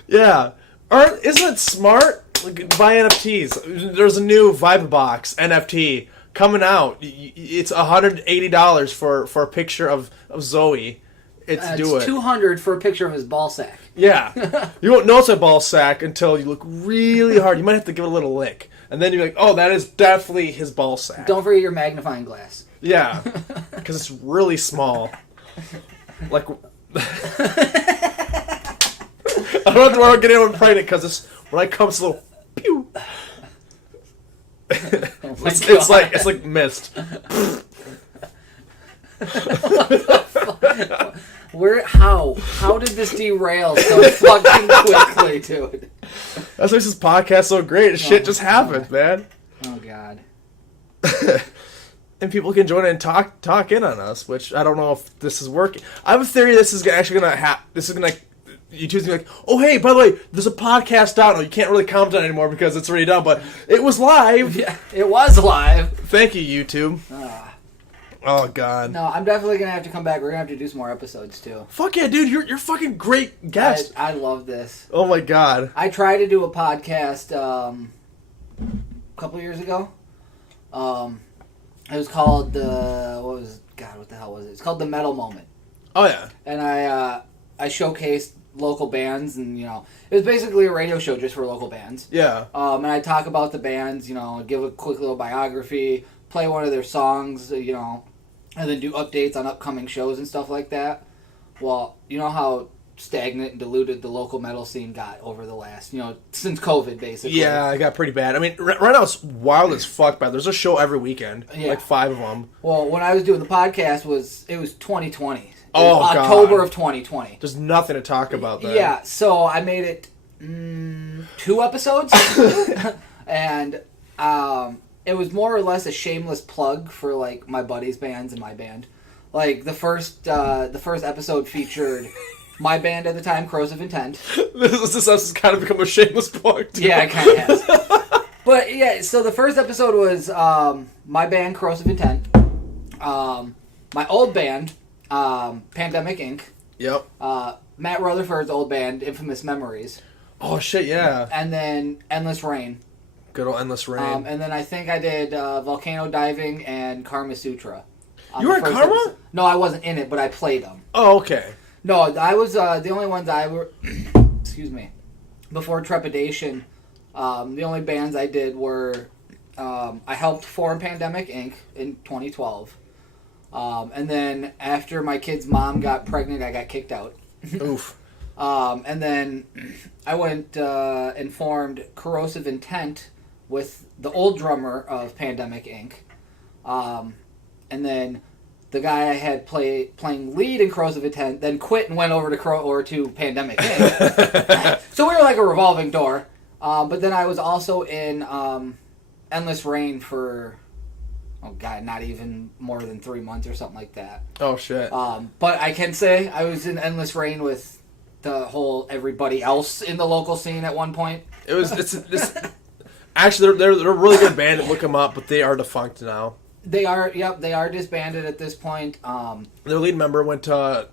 Yeah. Isn't it smart? Like, buy NFTs. There's a new Vibe Box NFT coming out. It's $180 for a picture of Zoe. It's $200 for a picture of his ball sack. Yeah. You won't know it's a ball sack until you look really hard. You might have to give it a little lick. And then you're like, oh, that is definitely his ball sack. Don't forget your magnifying glass. Yeah. Because it's really small. Like... I don't want to get anyone pregnant because when I come, it's a little pew. It's like mist. How did this derail so fucking quickly, dude? That's why this podcast so great. Shit just happens, man. Oh god. And people can join in and talk in on us, which I don't know if this is working. I have a theory this is actually gonna happen. This is gonna. YouTube's gonna be like, oh hey, by the way, there's a podcast out. You can't really comment on it anymore because it's already done, but it was live. Yeah, it was live. Thank you, YouTube. Oh, God. No, I'm definitely going to have to come back. We're going to have to do some more episodes, too. Fuck yeah, dude. You're fucking great guest. I love this. Oh, my God. I tried to do a podcast a couple years ago. It was called what the hell was it? It's called The Metal Moment. Oh, yeah. And I showcased local bands, and, you know, it was basically a radio show just for local bands. Yeah. And I talk about the bands, you know, give a quick little biography, play one of their songs, you know, and then do updates on upcoming shows and stuff like that. Well, you know how stagnant and diluted the local metal scene got over the last, you know, since COVID, basically. Yeah, it got pretty bad. I mean, right now it's wild as fuck, but there's a show every weekend. Yeah. Like 5 of them. Well, when I was doing the podcast, it was 2020. Oh, October God. of 2020. There's nothing to talk about there. Yeah, so I made it 2 episodes. And it was more or less a shameless plug for, like, my buddies' bands and my band. Like, the first episode featured my band at the time, Corrosive Intent. This has kind of become a shameless plug, too. Yeah, it kind of has. But, yeah, so the first episode was my band, Corrosive Intent. My old band, Pandemic Inc. Yep. Matt Rutherford's old band, Infamous Memories. Oh, shit, yeah. And then Endless Rain. Good old Endless Rain. And then I think I did Volcano Diving and Karma Sutra. You were in Karma? Episode. No, I wasn't in it, but I played them. Oh, okay. No, I was the only ones I were... excuse me. Before Trepidation, the only bands I did were... I helped form Pandemic Inc. in 2012. And then after my kid's mom got pregnant, I got kicked out. Oof. And then I went and formed Corrosive Intent with the old drummer of Pandemic Inc. And then the guy I had playing lead in Corrosive Intent then quit and went over to Pandemic Inc. So we were like a revolving door. But then I was also in Endless Rain for... Oh, God, not even more than 3 months or something like that. Oh, shit. But I can say I was in Endless Rain with the whole everybody else in the local scene at one point. It's actually, they're a really good band. Look them up, but they are defunct now. They are, yep, they are disbanded at this point. Their lead member went to...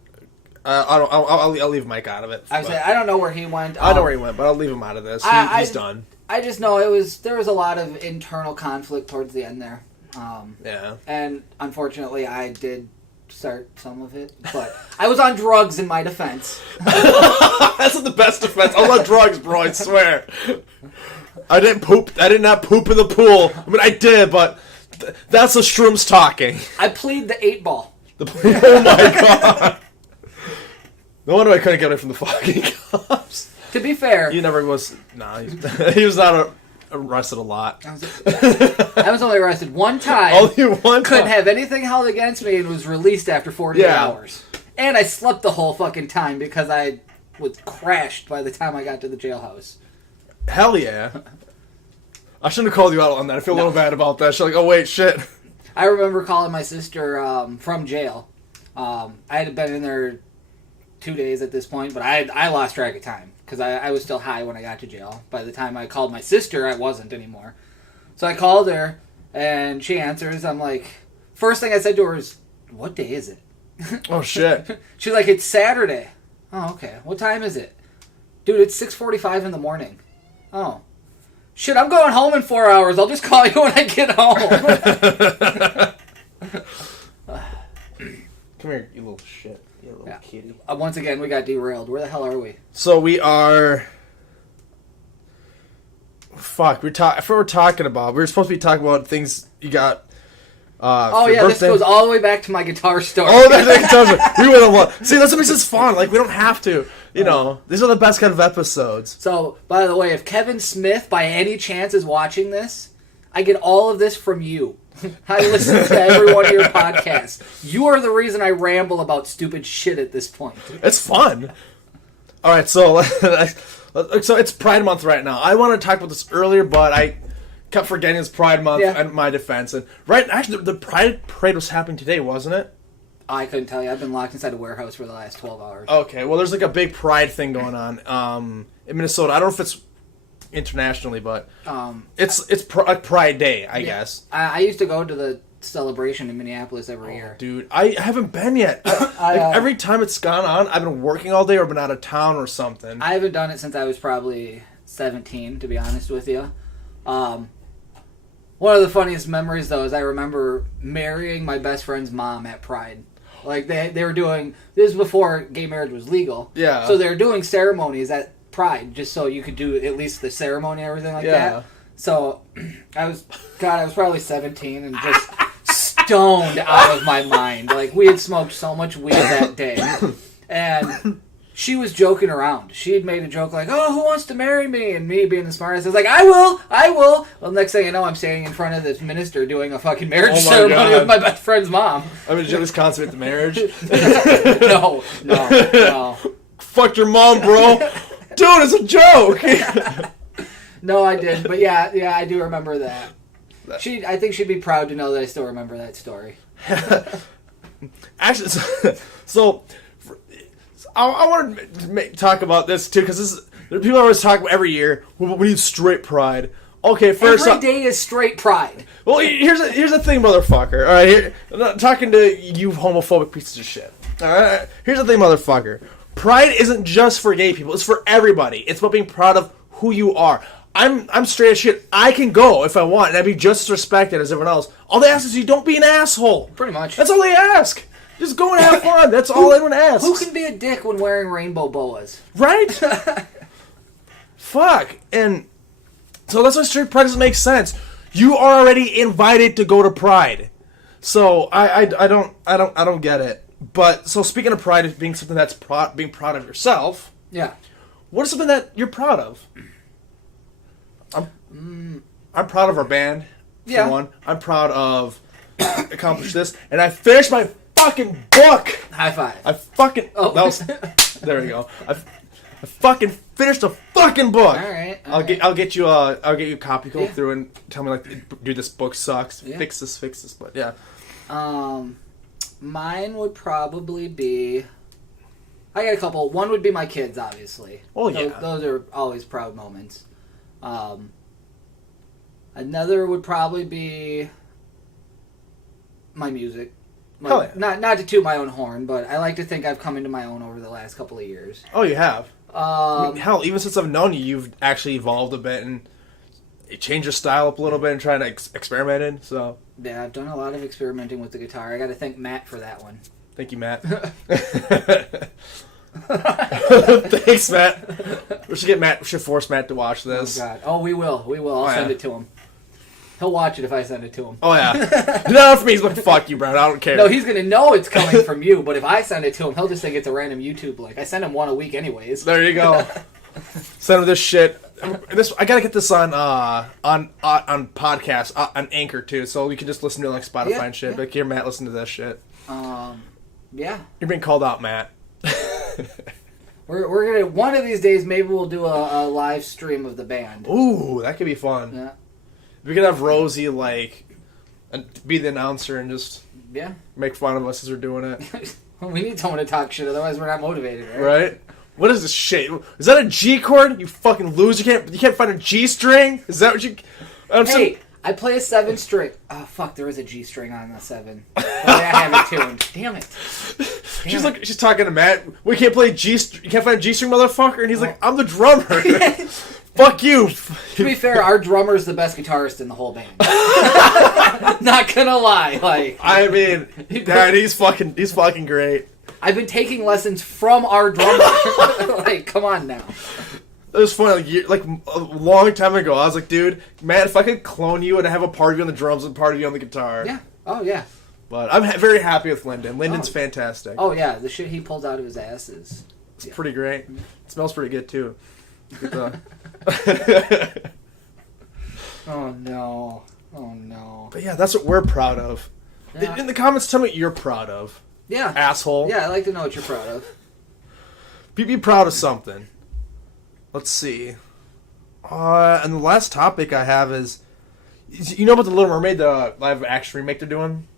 I'll leave Mike out of it. I don't know where he went. I know where he went, but I'll leave him out of this. He's done. I just know there was a lot of internal conflict towards the end there. Yeah. And unfortunately, I did start some of it, but I was on drugs in my defense. That's not the best defense. I was on drugs, bro, I swear. I didn't poop. I did not poop in the pool. I mean, I did, but that's the shrooms talking. I plead the 8-ball. Oh my God. No wonder I couldn't get away from the fucking cops. To be fair, He never was. Nah, he was not arrested a lot. I was only arrested one time. Only one Couldn't time. have anything held against me and was released after 48 Yeah. hours. And I slept the whole fucking time because I was crashed by the time I got to the jailhouse. Hell yeah. I shouldn't have called you out on that. I feel a little bad about that. She's like, oh wait, shit. I remember calling my sister from jail. I had been in there 2 days at this point, but I lost track of time because I was still high when I got to jail. By the time I called my sister, I wasn't anymore. So I called her, and she answers. I'm like, first thing I said to her is, what day is it? Oh, shit. She's like, it's Saturday. Oh, okay. What time is it? Dude, it's 6:45 in the morning. Oh. Shit, I'm going home in 4 hours. I'll just call you when I get home. Come here, you little shit. You little kitty. Once again, we got derailed. Where the hell are we? So we are... Fuck, we're talking about... We were supposed to be talking about things you got... oh, yeah, this goes all the way back to my guitar story. Oh, that we would have... See, that's what makes this fun. Like, we don't have to. You know, these are the best kind of episodes. So, by the way, if Kevin Smith, by any chance, is watching this, I get all of this from you. I listen to every one of your podcasts. You are the reason I ramble about stupid shit at this point. It's fun. All right, so it's Pride Month right now. I wanted to talk about this earlier, but I kept forgetting it's Pride Month in my defense. And actually, the Pride Parade was happening today, wasn't it? I couldn't tell you. I've been locked inside a warehouse for the last 12 hours. Okay, well, there's like a big Pride thing going on in Minnesota. I don't know if it's internationally, but it's Pride Day, I guess. I used to go to the celebration in Minneapolis every year. Dude, I haven't been yet. Every time it's gone on, I've been working all day or been out of town or something. I haven't done it since I was probably 17, to be honest with you. One of the funniest memories, though, is I remember marrying my best friend's mom at Pride. Like, they were doing... This was before gay marriage was legal. Yeah. So they were doing ceremonies at Pride, just so you could do at least the ceremony and everything like that. So, I was probably 17 and just stoned out of my mind. Like, we had smoked so much weed that day. And she was joking around. She had made a joke like, oh, who wants to marry me? And me being the smartest, I was like, I will. Well, next thing you know, I'm standing in front of this minister doing a fucking marriage ceremony with my best friend's mom. I mean, did you just consummate the marriage? No. Fucked your mom, bro. Dude, it's a joke. No, I did. But yeah, I do remember that. I think she'd be proud to know that I still remember that story. Actually, so I wanted to talk about this too, because people always talk about every year we need straight pride. Okay, first every day is straight pride. Well, here's the thing, motherfucker. All right, I'm not talking to you homophobic pieces of shit. All right, here's the thing, motherfucker. Pride isn't just for gay people; it's for everybody. It's about being proud of who you are. I'm straight as shit. I can go if I want, and I'd be just as respected as everyone else. All they ask is you don't be an asshole. Pretty much. That's all they ask. Just go and have fun. That's all anyone asks. Who can be a dick when wearing rainbow boas? Right? Fuck. And so that's why straight pride doesn't make sense. You are already invited to go to Pride. So I don't get it. But so speaking of pride being something that's being proud of yourself. Yeah. What is something that you're proud of? I'm proud of our band. For one. I'm proud of accomplished this, and I finished my fucking book. High five. I fucking there we go. I fucking finished a fucking book. All right. I'll get you a copy. Go through and tell me like, dude, this book sucks. Yeah. Fix this. But yeah. Mine would probably be. I got a couple. One would be my kids, obviously. Oh yeah. Those are always proud moments. Another would probably be my music. Like, not to toot my own horn, but I like to think I've come into my own over the last couple of years. Oh, you have. I mean, hell, even since I've known you, you've actually evolved a bit and changed your style up a little bit and trying to experiment in. So yeah, I've done a lot of experimenting with the guitar. I got to thank Matt for that one. Thank you, Matt. Thanks, Matt. We should force Matt to watch this. Oh God! Oh, we will. I'll send it to him. He'll watch it if I send it to him. Oh yeah. No, for me, he's like, fuck you, bro. I don't care. No, he's gonna know it's coming from you. But if I send it to him, he'll just think it's a random YouTube link. I send him one a week, anyways. There you go. Send him this shit. I gotta get this on podcasts on Anchor too, so you can just listen to it like Spotify and shit. Yeah. Like, here, Matt, listen to this shit. Yeah. You're being called out, Matt. We're gonna one of these days. Maybe we'll do a live stream of the band. Ooh, that could be fun. Yeah. We could have Rosie be the announcer and just make fun of us as we're doing it. We need someone to talk shit, otherwise we're not motivated, right? Right? What is this shit? Is that a G chord? You fucking loser! You can't find a G string? Is that what you? I play a 7 string. Oh fuck, there is a G string on the 7. I have it tuned. Damn it. She's talking to Matt. We can't play G. You can't find a G string, motherfucker. And he's like, I'm the drummer. Fuck you. To be fair, our drummer's the best guitarist in the whole band. Not gonna lie, I mean, Dad, he's fucking great. I've been taking lessons from our drummer. Come on now. It was funny, like a long time ago. I was like, dude, man, if I could clone you and have a part of you on the drums and part of you on the guitar. Yeah. Oh yeah. But I'm very happy with Lyndon. Lyndon's fantastic. Oh yeah, the shit he pulls out of his ass is pretty great. It smells pretty good too. Oh no. But yeah, that's what we're proud of. Yeah. In the comments, tell me what you're proud of. Yeah. Asshole. Yeah, I'd like to know what you're proud of. Be proud of something. Let's see. And the last topic I have is, you know about the Little Mermaid, the live action remake they're doing?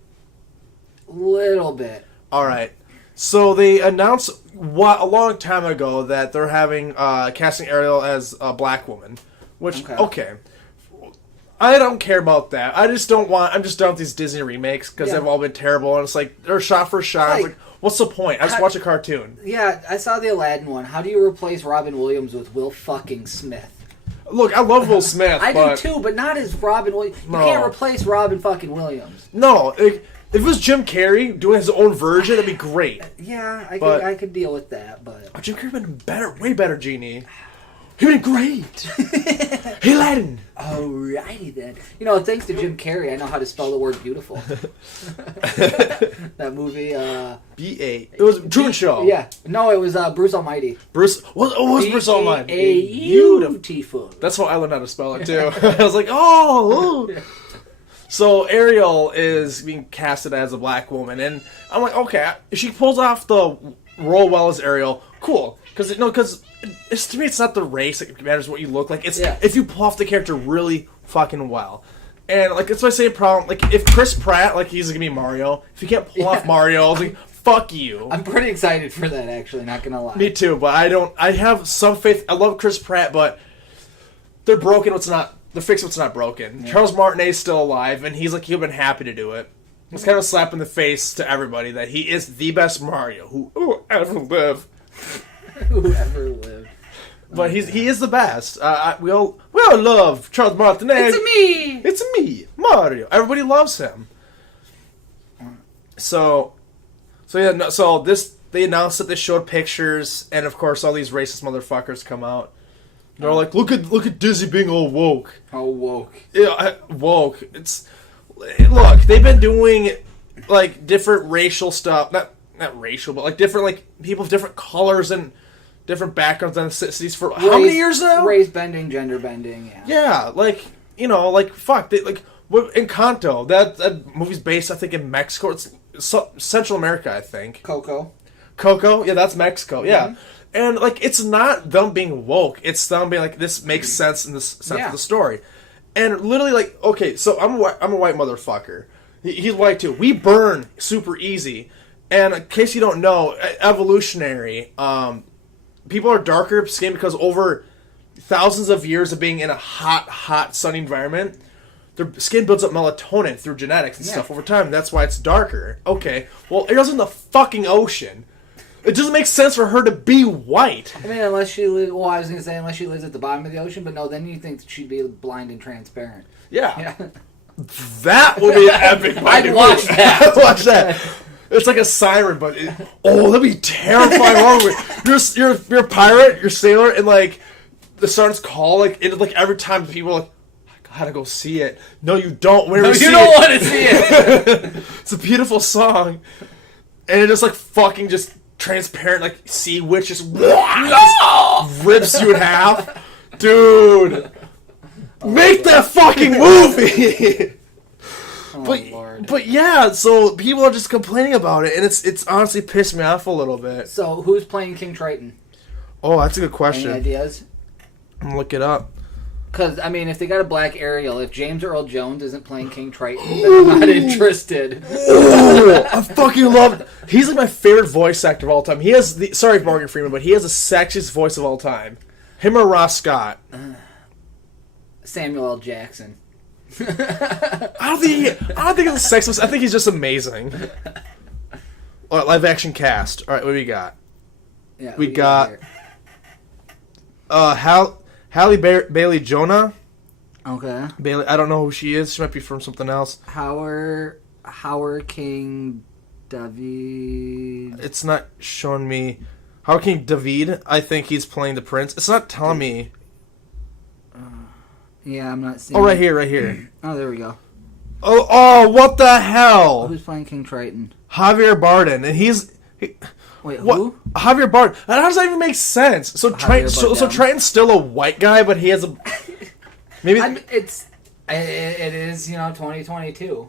Little bit. Alright. So they announced a long time ago that they're having casting Ariel as a black woman. Which, okay. I don't care about that. I'm just done with these Disney remakes because they've all been terrible, and it's like they're shot for shot. It's like, what's the point? I just watch a cartoon. Yeah, I saw the Aladdin one. How do you replace Robin Williams with Will fucking Smith? Look, I love Will Smith. I do too, but not as Robin Williams. You can't replace Robin fucking Williams. No, if it was Jim Carrey doing his own version, that'd be great. Yeah, I could deal with that, but Jim Carrey would have been way better, Genie. He'd been great. Hey, Aladdin. Alrighty then. You know, thanks to Jim Carrey, I know how to spell the word beautiful. That movie, B-A. It was Truman Show. Yeah. No, it was Bruce Almighty. Bruce. What was Bruce Almighty? Beautiful. That's how I learned how to spell it too. I was like, oh. So Ariel is being casted as a black woman, and I'm like, okay, if she pulls off the role well as Ariel, cool. Because to me, it's not the race that matters what you look like. It's if you pull off the character really fucking well. And like that's my same problem. Like if Chris Pratt, like he's gonna be Mario, if you can't pull off Mario, I was like, fuck you. I'm pretty excited for that, actually. Not gonna lie. Me too, but I have some faith. I love Chris Pratt, but they're broken. They're fixing what's not broken. Yeah. Charles Martinet's still alive, and he's been happy to do it. It's kind of a slap in the face to everybody that he is the best Mario who ever lived. Whoever lived. But he is the best. We all love Charles Martinet. It's me, Mario. Everybody loves him. So they announced that they showed pictures, and of course all these racist motherfuckers come out. They're like, look at Disney being all woke. How woke? Yeah, woke. Look, they've been doing like different racial stuff, not racial, but like different people of different colors and different backgrounds on the cities for how many years now? Race bending, gender bending, yeah. Yeah, fuck. Encanto, that movie's based, I think, in Mexico. It's Central America, I think. Coco, yeah, that's Mexico, yeah. Mm-hmm. And, it's not them being woke. It's them being this makes sense in the sense of the story. And literally, okay, so I'm a white motherfucker. He's white, too. We burn super easy. And in case you don't know, evolutionary, people are darker skinned because over thousands of years of being in a hot, sunny environment, their skin builds up melatonin through genetics and stuff over time. That's why it's darker. Okay, well, Ariel's in the fucking ocean. It doesn't make sense for her to be white. I mean, unless she lives... Well, I was going to say unless she lives at the bottom of the ocean, but no, then you think that she'd be blind and transparent. Yeah. That would be an epic movie. I'd watch that. I'd watch that. It's like a siren, but... that'd be terrifying. You're a pirate, you're a sailor, and, the siren's call, every time people are I gotta go see it. No, you don't. You don't want to see it. It's a beautiful song. And it just, fucking just... transparent, sea witch just rips you in half. Dude. Make that fucking movie! Lord. But yeah, so people are just complaining about it, and it's honestly pissed me off a little bit. So, who's playing King Triton? Oh, that's a good question. Any ideas? I'm gonna look it up. Because, I mean, if they got a black Ariel, if James Earl Jones isn't playing King Triton, then I'm not interested. Oh, I fucking love it. He's my favorite voice actor of all time. He has sorry, Morgan Freeman, but he has the sexiest voice of all time. Him or Ross Scott. Samuel L. Jackson. I don't think it's the sexiest. I think he's just amazing. All right, live action cast. All right, what do we got? Yeah, we got Halle Bailey Jonah. Okay. Bailey, I don't know who she is. She might be from something else. Howard King David. It's not showing me. Howard King David. I think he's playing the prince. It's not telling me. Yeah, I'm not seeing. Oh, right here. Oh, there we go. Oh, what the hell? Who's playing King Triton? Javier Bardem, and Wait, what? Who? Javier Bardem. How does that even make sense? So Triton's still a white guy, but he has a maybe. It is 2022.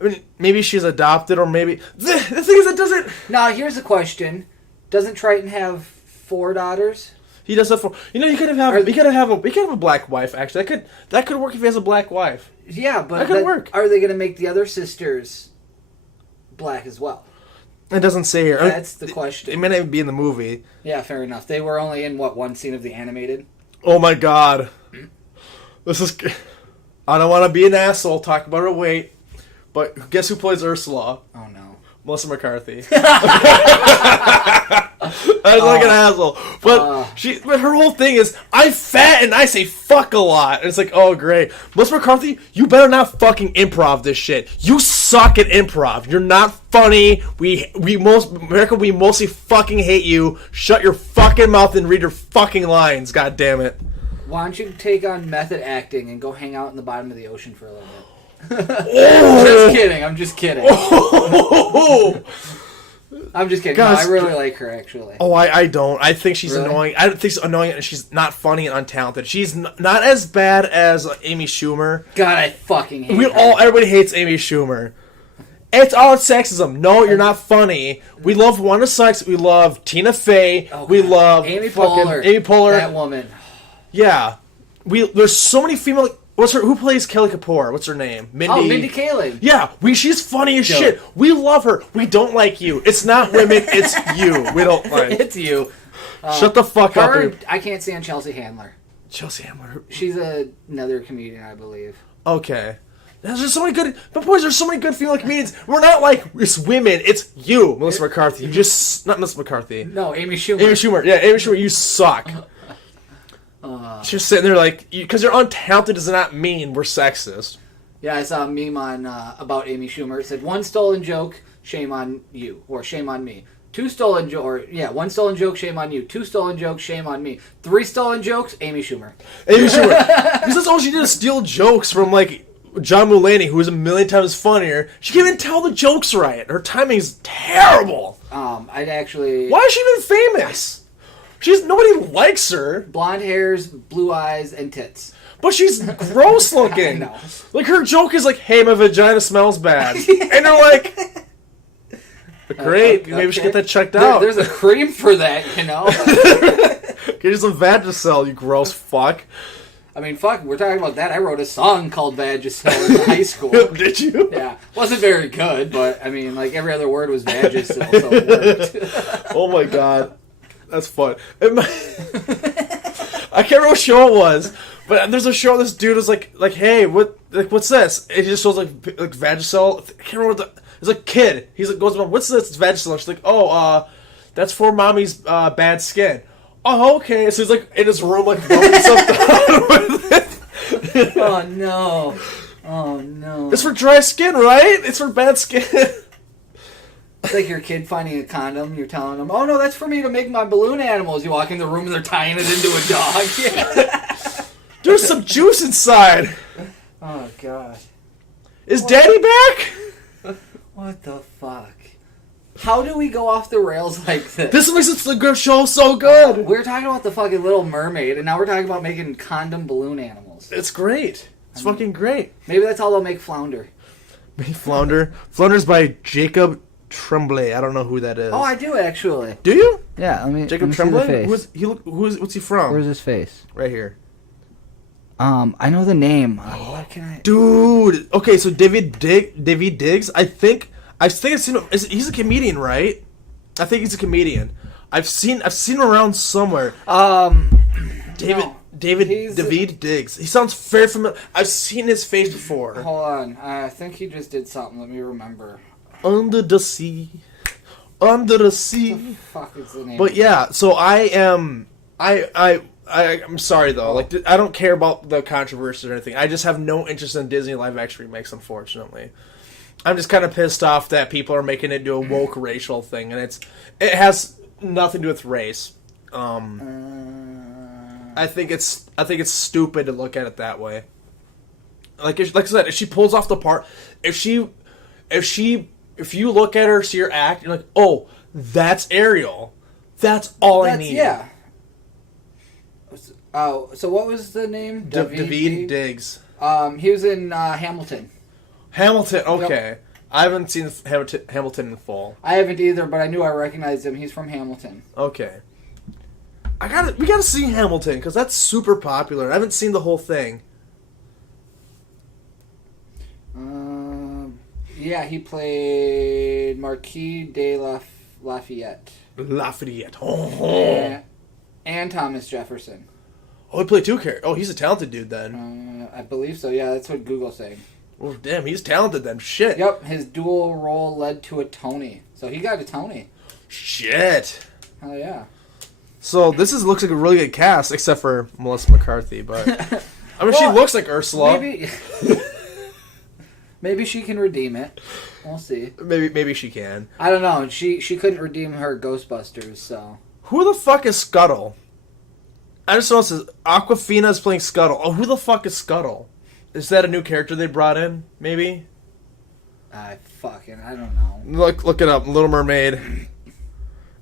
I mean, maybe she's adopted, or maybe the thing is, it doesn't. Now, here's a question: doesn't Triton have 4 daughters? He does have 4. He could have a black wife. Actually, that could work if he has a black wife. Yeah, but that could work. Are they going to make the other sisters black as well? It doesn't say here. That's the question. It may not even be in the movie. Yeah, fair enough. They were only in one scene of the animated. Oh my god, this is. I don't want to be an asshole. Talk about her weight. But guess who plays Ursula? Oh no. Melissa McCarthy. I was like an asshole. But her whole thing is, I'm fat and I say fuck a lot. And it's like, oh, great. Melissa McCarthy, you better not fucking improv this shit. You suck at improv. You're not funny. America, we mostly fucking hate you. Shut your fucking mouth and read your fucking lines, god damn it. Why don't you take on method acting and go hang out in the bottom of the ocean for a little bit? Just kidding. I'm just kidding. I'm just kidding. Guys, no, I really like her, actually. Oh, I don't. I think she's really? annoying. I think she's annoying and she's not funny and untalented. She's not as bad as Amy Schumer. God, I fucking hate her. Everybody hates Amy Schumer. It's all sexism. No, you're not funny. We love Wanda Sykes. We love Tina Fey. Oh, we love Amy Poehler. Amy Poehler. That woman. Yeah. There's so many female... Who plays Kelly Kapoor? What's her name? Mindy. Oh, Mindy Kaling. Yeah, she's funny as shit. We love her. We don't like you. It's not women, it's you. We don't like. It's you. Shut the fuck up. I can't stand Chelsea Handler. Chelsea Handler. She's another comedian, I believe. Okay. There's so many good... But boys, there's so many good female comedians. We're not like, it's women. It's you, Melissa McCarthy. You just... Not Melissa McCarthy. No, Amy Schumer. Amy Schumer. Yeah, Amy Schumer, you suck. She's sitting there like, because you're untalented does not mean we're sexist. Yeah, I saw a meme on about Amy Schumer. It said, one stolen joke, shame on you, or shame on me. One stolen joke, shame on you. Two stolen jokes, shame on me. Three stolen jokes, Amy Schumer. Amy Schumer. Because that's all she did is steal jokes from, like, John Mulaney, who is a million times funnier. She can't even tell the jokes right. Her timing's terrible. I'd actually... Why is she even famous? Nobody likes her. Blonde hairs, blue eyes, and tits. But she's gross looking. I know. Like, her joke is like, hey, my vagina smells bad. And they're like, great, maybe we should get that checked out. There's a cream for that, you know? Get you some Vagisil, you gross fuck. I mean, fuck, we're talking about that. I wrote a song called Vagisil in high school. Did you? Yeah. Wasn't very good, but, I mean, like, every other word was Vagisil, so it worked. Oh my god. That's fun. I can't remember what show it was, but there's a show this dude was like, hey, what's this? And he just shows like Vagisil. I can't remember it's a kid. He's like, goes, what's this? It's Vagisil. She's like, oh, that's for mommy's bad skin. Oh, okay. So he's like in his room, like rubbing something with it. Oh no. Oh no. It's for dry skin, right? It's for bad skin. It's like your kid finding a condom. You're telling them, oh, no, that's for me to make my balloon animals. You walk in the room and they're tying it into a dog. Yeah. There's some juice inside. Oh, God. Is Daddy back? What the fuck? How do we go off the rails like this? This makes the good show so good. We were talking about the fucking Little Mermaid, and now we're talking about making condom balloon animals. It's great. It's fucking great. Maybe that's how they'll make Flounder. Flounder? Flounder's by Jacob Tremblay. I don't know who that is. Oh, I do actually. Do you? Yeah, Jacob Tremblay? What's he from? Where's his face? Right here. I know the name. What can I... Dude. Okay, so David Diggs. I think I've seen him. He's a comedian, right? I think he's a comedian. I've seen him around somewhere. David Diggs. He sounds very familiar. I've seen his face before. Hold on. I think he just did something. Let me remember. Under the sea. Under the sea. What the fuck is the name? But yeah, so I'm sorry though. Like, I don't care about the controversy or anything. I just have no interest in Disney live action remakes, unfortunately. I'm just kind of pissed off that people are making it into a woke racial thing, and it has nothing to do with race. I think it's stupid to look at it that way. Like I said, if she pulls off the part, if you look at her, see her act, you're like, oh, that's Ariel. That's all I need. Yeah. Oh, so what was the name? David Diggs. He was in Hamilton. Hamilton, okay. Yep. I haven't seen Hamilton in full. I haven't either, but I knew I recognized him. He's from Hamilton. Okay. We gotta see Hamilton, because that's super popular. I haven't seen the whole thing. Yeah, he played Marquis de Lafayette. Lafayette. Oh. And Thomas Jefferson. Oh, he played 2 characters. Oh, he's a talented dude then. I believe so. Yeah, that's what Google's saying. Oh, damn, he's talented then. Shit. Yep, his dual role led to a Tony. So he got a Tony. Shit. Hell yeah. So this looks like a really good cast, except for Melissa McCarthy, but I mean, she looks like Ursula. Maybe she can redeem it. We'll see. Maybe she can. I don't know. She couldn't redeem her Ghostbusters, so. Who the fuck is Scuttle? I just noticed Aquafina is playing Scuttle. Oh, who the fuck is Scuttle? Is that a new character they brought in? Maybe. I don't know. Look it up. Little Mermaid.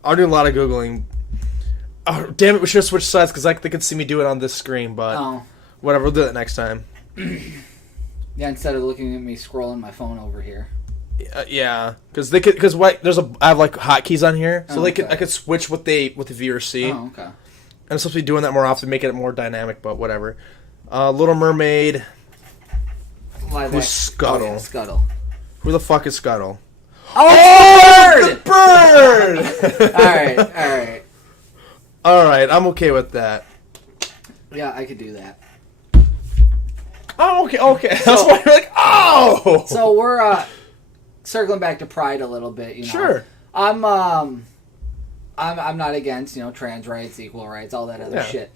I'll do a lot of googling. Oh, damn it! We should have switched sides because they could see me do it on this screen, but whatever. We'll do that next time. Yeah, instead of looking at me scrolling my phone over here. Yeah, because I have like hotkeys on here, so I could switch what the viewers see. Oh, okay. I'm supposed to be doing that more often, making it more dynamic, but whatever. Little Mermaid. Who's Scuttle? Oh, yeah, Scuttle. Who the fuck is Scuttle? Oh, the bird! Alright. Alright, I'm okay with that. Yeah, I could do that. Oh, okay. That's why you're like, oh! So we're circling back to Pride a little bit, you know. Sure. I'm not against, trans rights, equal rights, all that other shit.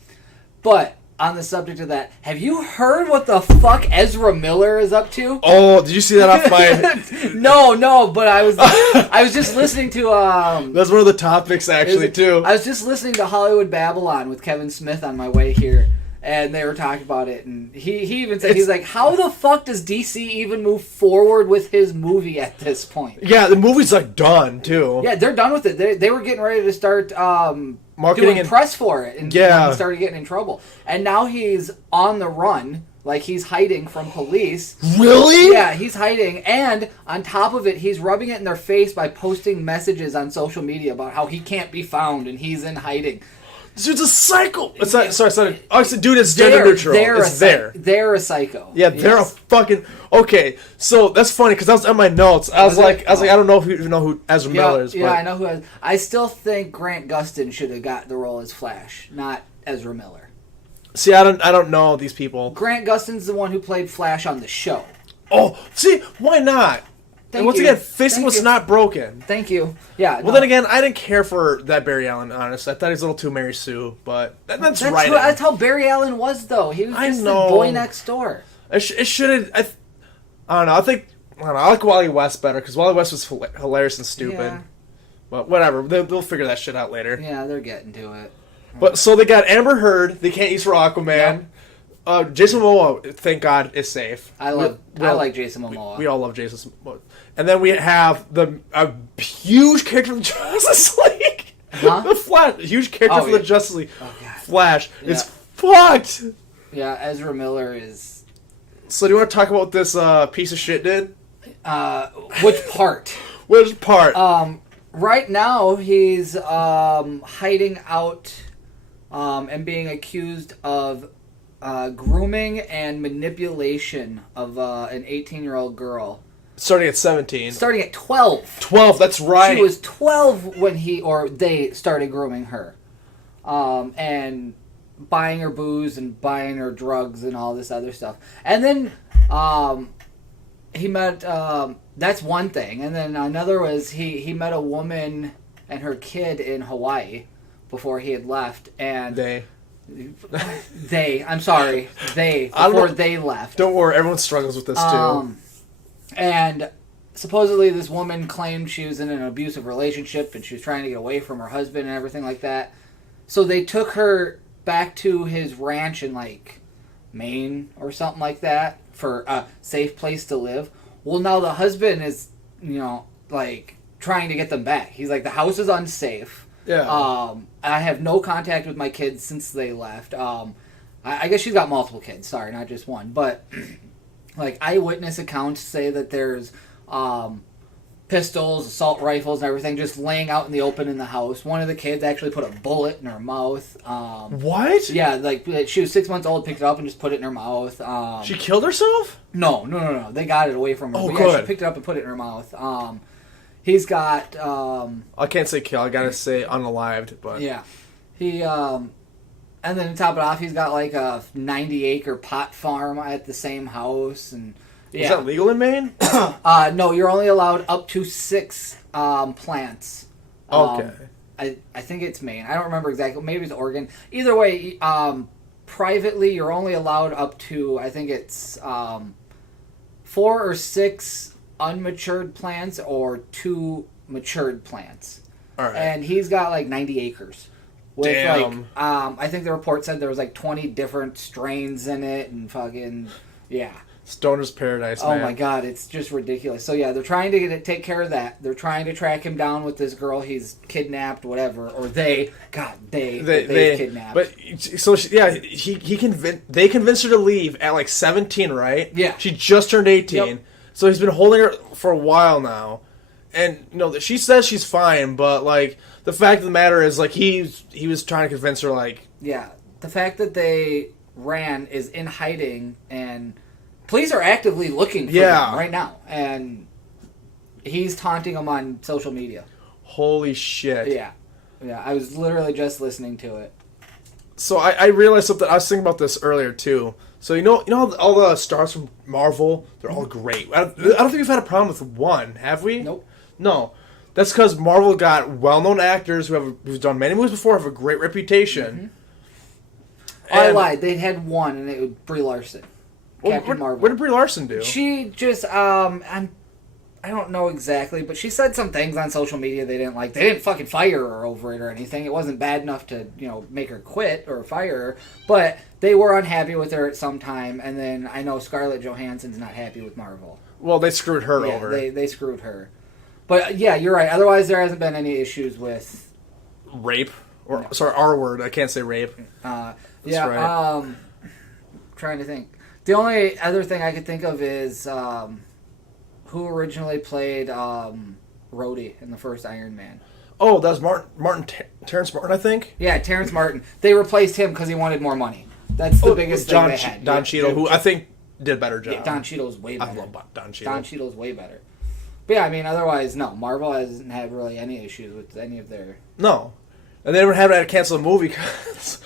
But on the subject of that, have you heard what the fuck Ezra Miller is up to? Oh, did you see that off my... No, but I was just listening to That's one of the topics actually too. I was just listening to Hollywood Babylon with Kevin Smith on my way here. And they were talking about it, and he even said, he's like, how the fuck does DC even move forward with his movie at this point? Yeah, the movie's like done, too. Yeah, they're done with it. They were getting ready to start marketing doing press for it, and he started getting in trouble. And now he's on the run, like he's hiding from police. Really? Yeah, he's hiding, and on top of it, he's rubbing it in their face by posting messages on social media about how he can't be found, and he's in hiding. This dude's a psycho. It's not. Dude, it's gender neutral. They're a psycho. Yeah, they're a fucking. Okay, so that's funny because I was on my notes. I was like, I don't know if you know who Ezra Miller is. Yeah, I know who. I still think Grant Gustin should have got the role as Flash, not Ezra Miller. See, I don't know these people. Grant Gustin's the one who played Flash on the show. Oh, see, why not? Once again, fixing what's not broken. Thank you. Yeah. Well, then again, I didn't care for that Barry Allen, honestly. I thought he was a little too Mary Sue, but that's right. That's how Barry Allen was, though. He was just the boy next door. It should have... I don't know. I like Wally West better, because Wally West was hilarious and stupid. Yeah. But whatever. They'll figure that shit out later. Yeah, they're getting to it. But so they got Amber Heard. They can't use for Aquaman. Yep. Jason Momoa, thank God, is safe. I like Jason Momoa. We all love Jason Momoa. And then we have a huge character from the Justice League. Huh? The Flash. A huge character from the Justice League. Oh, God. Flash. Yeah. It's fucked. Yeah, Ezra Miller is... So do you want to talk about what this piece of shit did? Which part? Which part? Right now, he's hiding out and being accused of grooming and manipulation of an 18-year-old girl. Starting at 17. Starting at 12. 12, that's right. She was 12 when they started grooming her. And buying her booze and buying her drugs and all this other stuff. And then he met... that's one thing. And then another was he met a woman and her kid in Hawaii before he had left. And I'm sorry. Before they left. Don't worry, everyone struggles with this too. And supposedly this woman claimed she was in an abusive relationship and she was trying to get away from her husband and everything like that. So they took her back to his ranch in like Maine or something like that for a safe place to live. Well, now the husband is, like trying to get them back. He's like, the house is unsafe. Yeah. I have no contact with my kids since they left. I guess she's got multiple kids. Sorry, not just one. But like eyewitness accounts say that there's pistols, assault rifles, and everything just laying out in the open in the house. One of the kids actually put a bullet in her mouth. What? Yeah, like she was 6 months old, picked it up and just put it in her mouth. She killed herself? No. They got it away from her. Oh, but good. Yeah, she picked it up and put it in her mouth. He's got... I can't say kill. I gotta say unalived, but... Yeah. And then to top it off, he's got like a 90-acre pot farm at the same house, and Is that legal in Maine? No, you're only allowed up to 6 plants. Okay. I think it's Maine. I don't remember exactly. Maybe it's Oregon. Either way, privately, you're only allowed up to, I think it's 4 or 6 unmatured plants or 2 matured plants. All right. And he's got like 90 acres. With Damn. I think the report said there was like 20 different strains in it and fucking, yeah. Stoner's paradise, man. Oh my god, it's just ridiculous. So yeah, they're trying to take care of that. They're trying to track him down with this girl he's kidnapped, whatever, or they kidnapped. But so they convinced her to leave at like 17, right? Yeah. She just turned 18. Yep. So he's been holding her for a while now. And she says she's fine, but like the fact of the matter is like he was trying to convince her like, yeah, the fact that they ran is in hiding and police are actively looking for him right now, and he's taunting them on social media. Holy shit. Yeah. I was literally just listening to it. So I realized something. I was thinking about this earlier too. So you know all the stars from Marvel, they're all great. I don't think we've had a problem with one, have we? Nope. No. That's because Marvel got well-known actors who've done many movies before, have a great reputation. Mm-hmm. I lied. They had one, and it was Brie Larson. Captain Marvel. What did Brie Larson do? She just, I don't know exactly, but she said some things on social media they didn't like. They didn't fucking fire her over it or anything. It wasn't bad enough to, make her quit or fire her, but they were unhappy with her at some time, and then I know Scarlett Johansson's not happy with Marvel. Well, they screwed her over. They screwed her. But, yeah, you're right. Otherwise, there hasn't been any issues with... Rape? Or, sorry, R word. I can't say rape. Yeah, right. Trying to think. The only other thing I could think of is who originally played Rhodey in the first Iron Man. Oh, that was Terrence Martin, I think? Yeah, Terrence Martin. They replaced him because he wanted more money. That's the biggest thing they had. Don Cheadle, who I think did a better job. Yeah, Don Cheadle's way better. I love Don Cheadle. Don Cheadle's way better. But yeah, I mean, otherwise, no. Marvel hasn't had really any issues with any of their... No. And they never had to cancel a movie because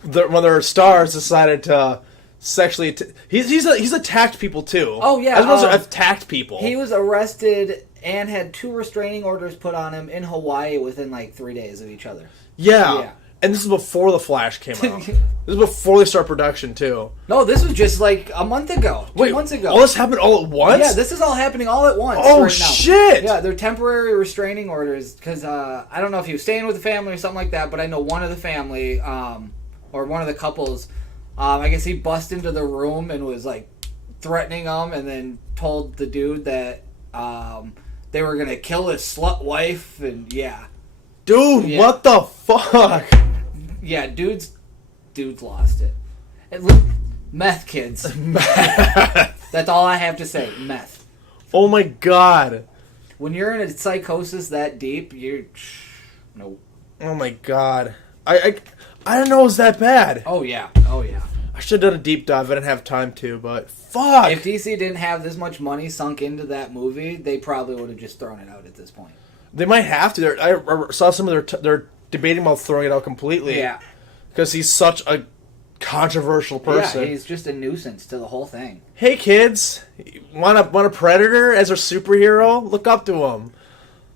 one of their stars decided to sexually... He's attacked people, too. Oh, yeah. As well as attacked people. He was arrested and had 2 restraining orders put on him in Hawaii within, 3 days of each other. Yeah. And this is before The Flash came out. This is before they start production, too. No, this was just, a month ago. 2 months ago. All this happened all at once? Yeah, this is all happening all at once Oh, right now. shit! Yeah, they're temporary restraining orders, because I don't know if he was staying with the family or something like that, but I know one of the family, or one of the couples, I guess he busted into the room and was, threatening them, and then told the dude that they were going to kill his slut wife, and yeah. Dude, what the fuck? Yeah, dude's lost it. Meth, kids. Meth. That's all I have to say. Meth. Oh my god. When you're in a psychosis that deep, nope. Oh my god. I didn't know it was that bad. Oh yeah. I should have done a deep dive. I didn't have time to, but fuck. If DC didn't have this much money sunk into that movie, they probably would have just thrown it out at this point. They might have to. I saw some of they're debating about throwing it out completely. Yeah. Because he's such a controversial person. Yeah, he's just a nuisance to the whole thing. Hey kids, want a predator as a superhero? Look up to him.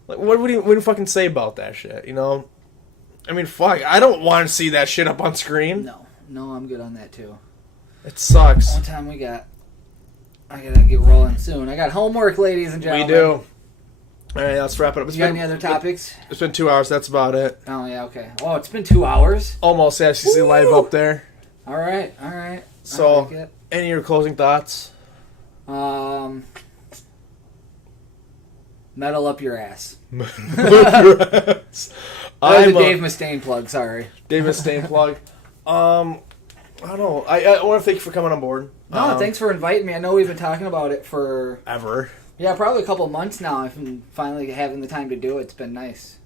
What do you fucking say about that shit? I mean, fuck. I don't want to see that shit up on screen. No, I'm good on that too. It sucks. One time we got. I gotta get rolling soon. I got homework, ladies and gentlemen. We do. All right, let's wrap it up. You got any other topics? It's been 2 hours. That's about it. Oh yeah, okay. Oh, it's been 2 hours. Almost. Yeah, you see live up there. All right. So, any of your closing thoughts? Metal up your ass. That was a Dave Mustaine plug. Sorry. Dave Mustaine plug. I don't know. I want to thank you for coming on board. No, thanks for inviting me. I know we've been talking about it for ever. Yeah, probably a couple of months now. I've been finally having the time to do it. It's been nice.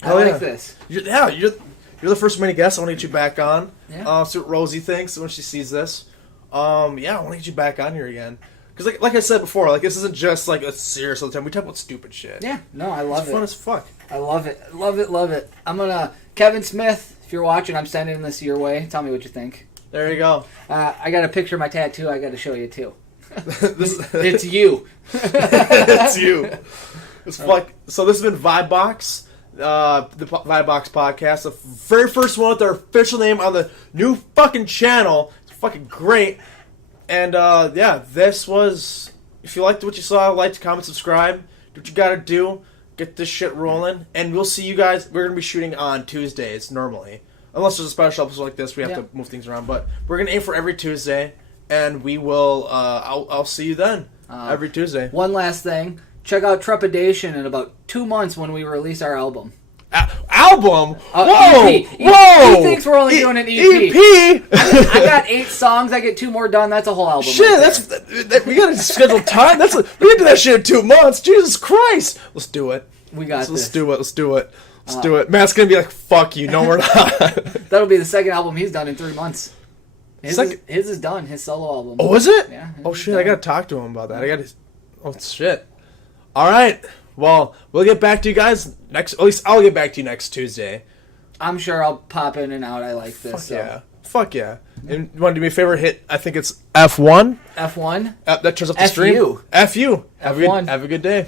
I like like this. You're the first many guests. I want to get you back on. Yeah. See what Rosie thinks when she sees this. I want to get you back on here again. Because like I said before, this isn't just a serious all the time. We talk about stupid shit. Yeah. No, I love it. It's fun as fuck. I love it. Love it. I'm gonna Kevin Smith. If you're watching, I'm sending this your way. Tell me what you think. There you go. I got a picture of my tattoo I got to show you, too. This, It's you. it's you. It's fuck. So this has been Vibe Box, the Vibe Box podcast, the very first one with our official name on the new fucking channel. It's fucking great. And yeah, this was. If you liked what you saw, like, comment, subscribe. Do what you gotta do. Get this shit rolling. And we'll see you guys. We're gonna be shooting on Tuesdays normally, unless there's a special episode like this. We have to move things around, but we're gonna aim for every Tuesday. And we will. I'll see you then. Every Tuesday. One last thing. Check out Trepidation in about 2 months when we release our album. Album? Whoa! EP. Whoa! He thinks we're only doing an EP. EP? I got 8 songs. I get 2 more done. That's a whole album. Shit, right we gotta schedule time. We can do that shit in 2 months. Jesus Christ! Let's do it. We got this. Let's do it. Let's do it. Let's do it. Matt's gonna be like, "Fuck you." No, we're not. That'll be the second album he's done in 3 months. His is done. His solo album. Oh, is it? Yeah. Oh shit! I gotta talk to him about that. Oh shit! All right. Well, we'll get back to you guys next. At least I'll get back to you next Tuesday. I'm sure I'll pop in and out. I like this. Fuck so. yeah! Fuck yeah! And you want to do me a favorite hit? I think it's F1. F1. That turns off the stream. FU. FU. F1. Have a good day.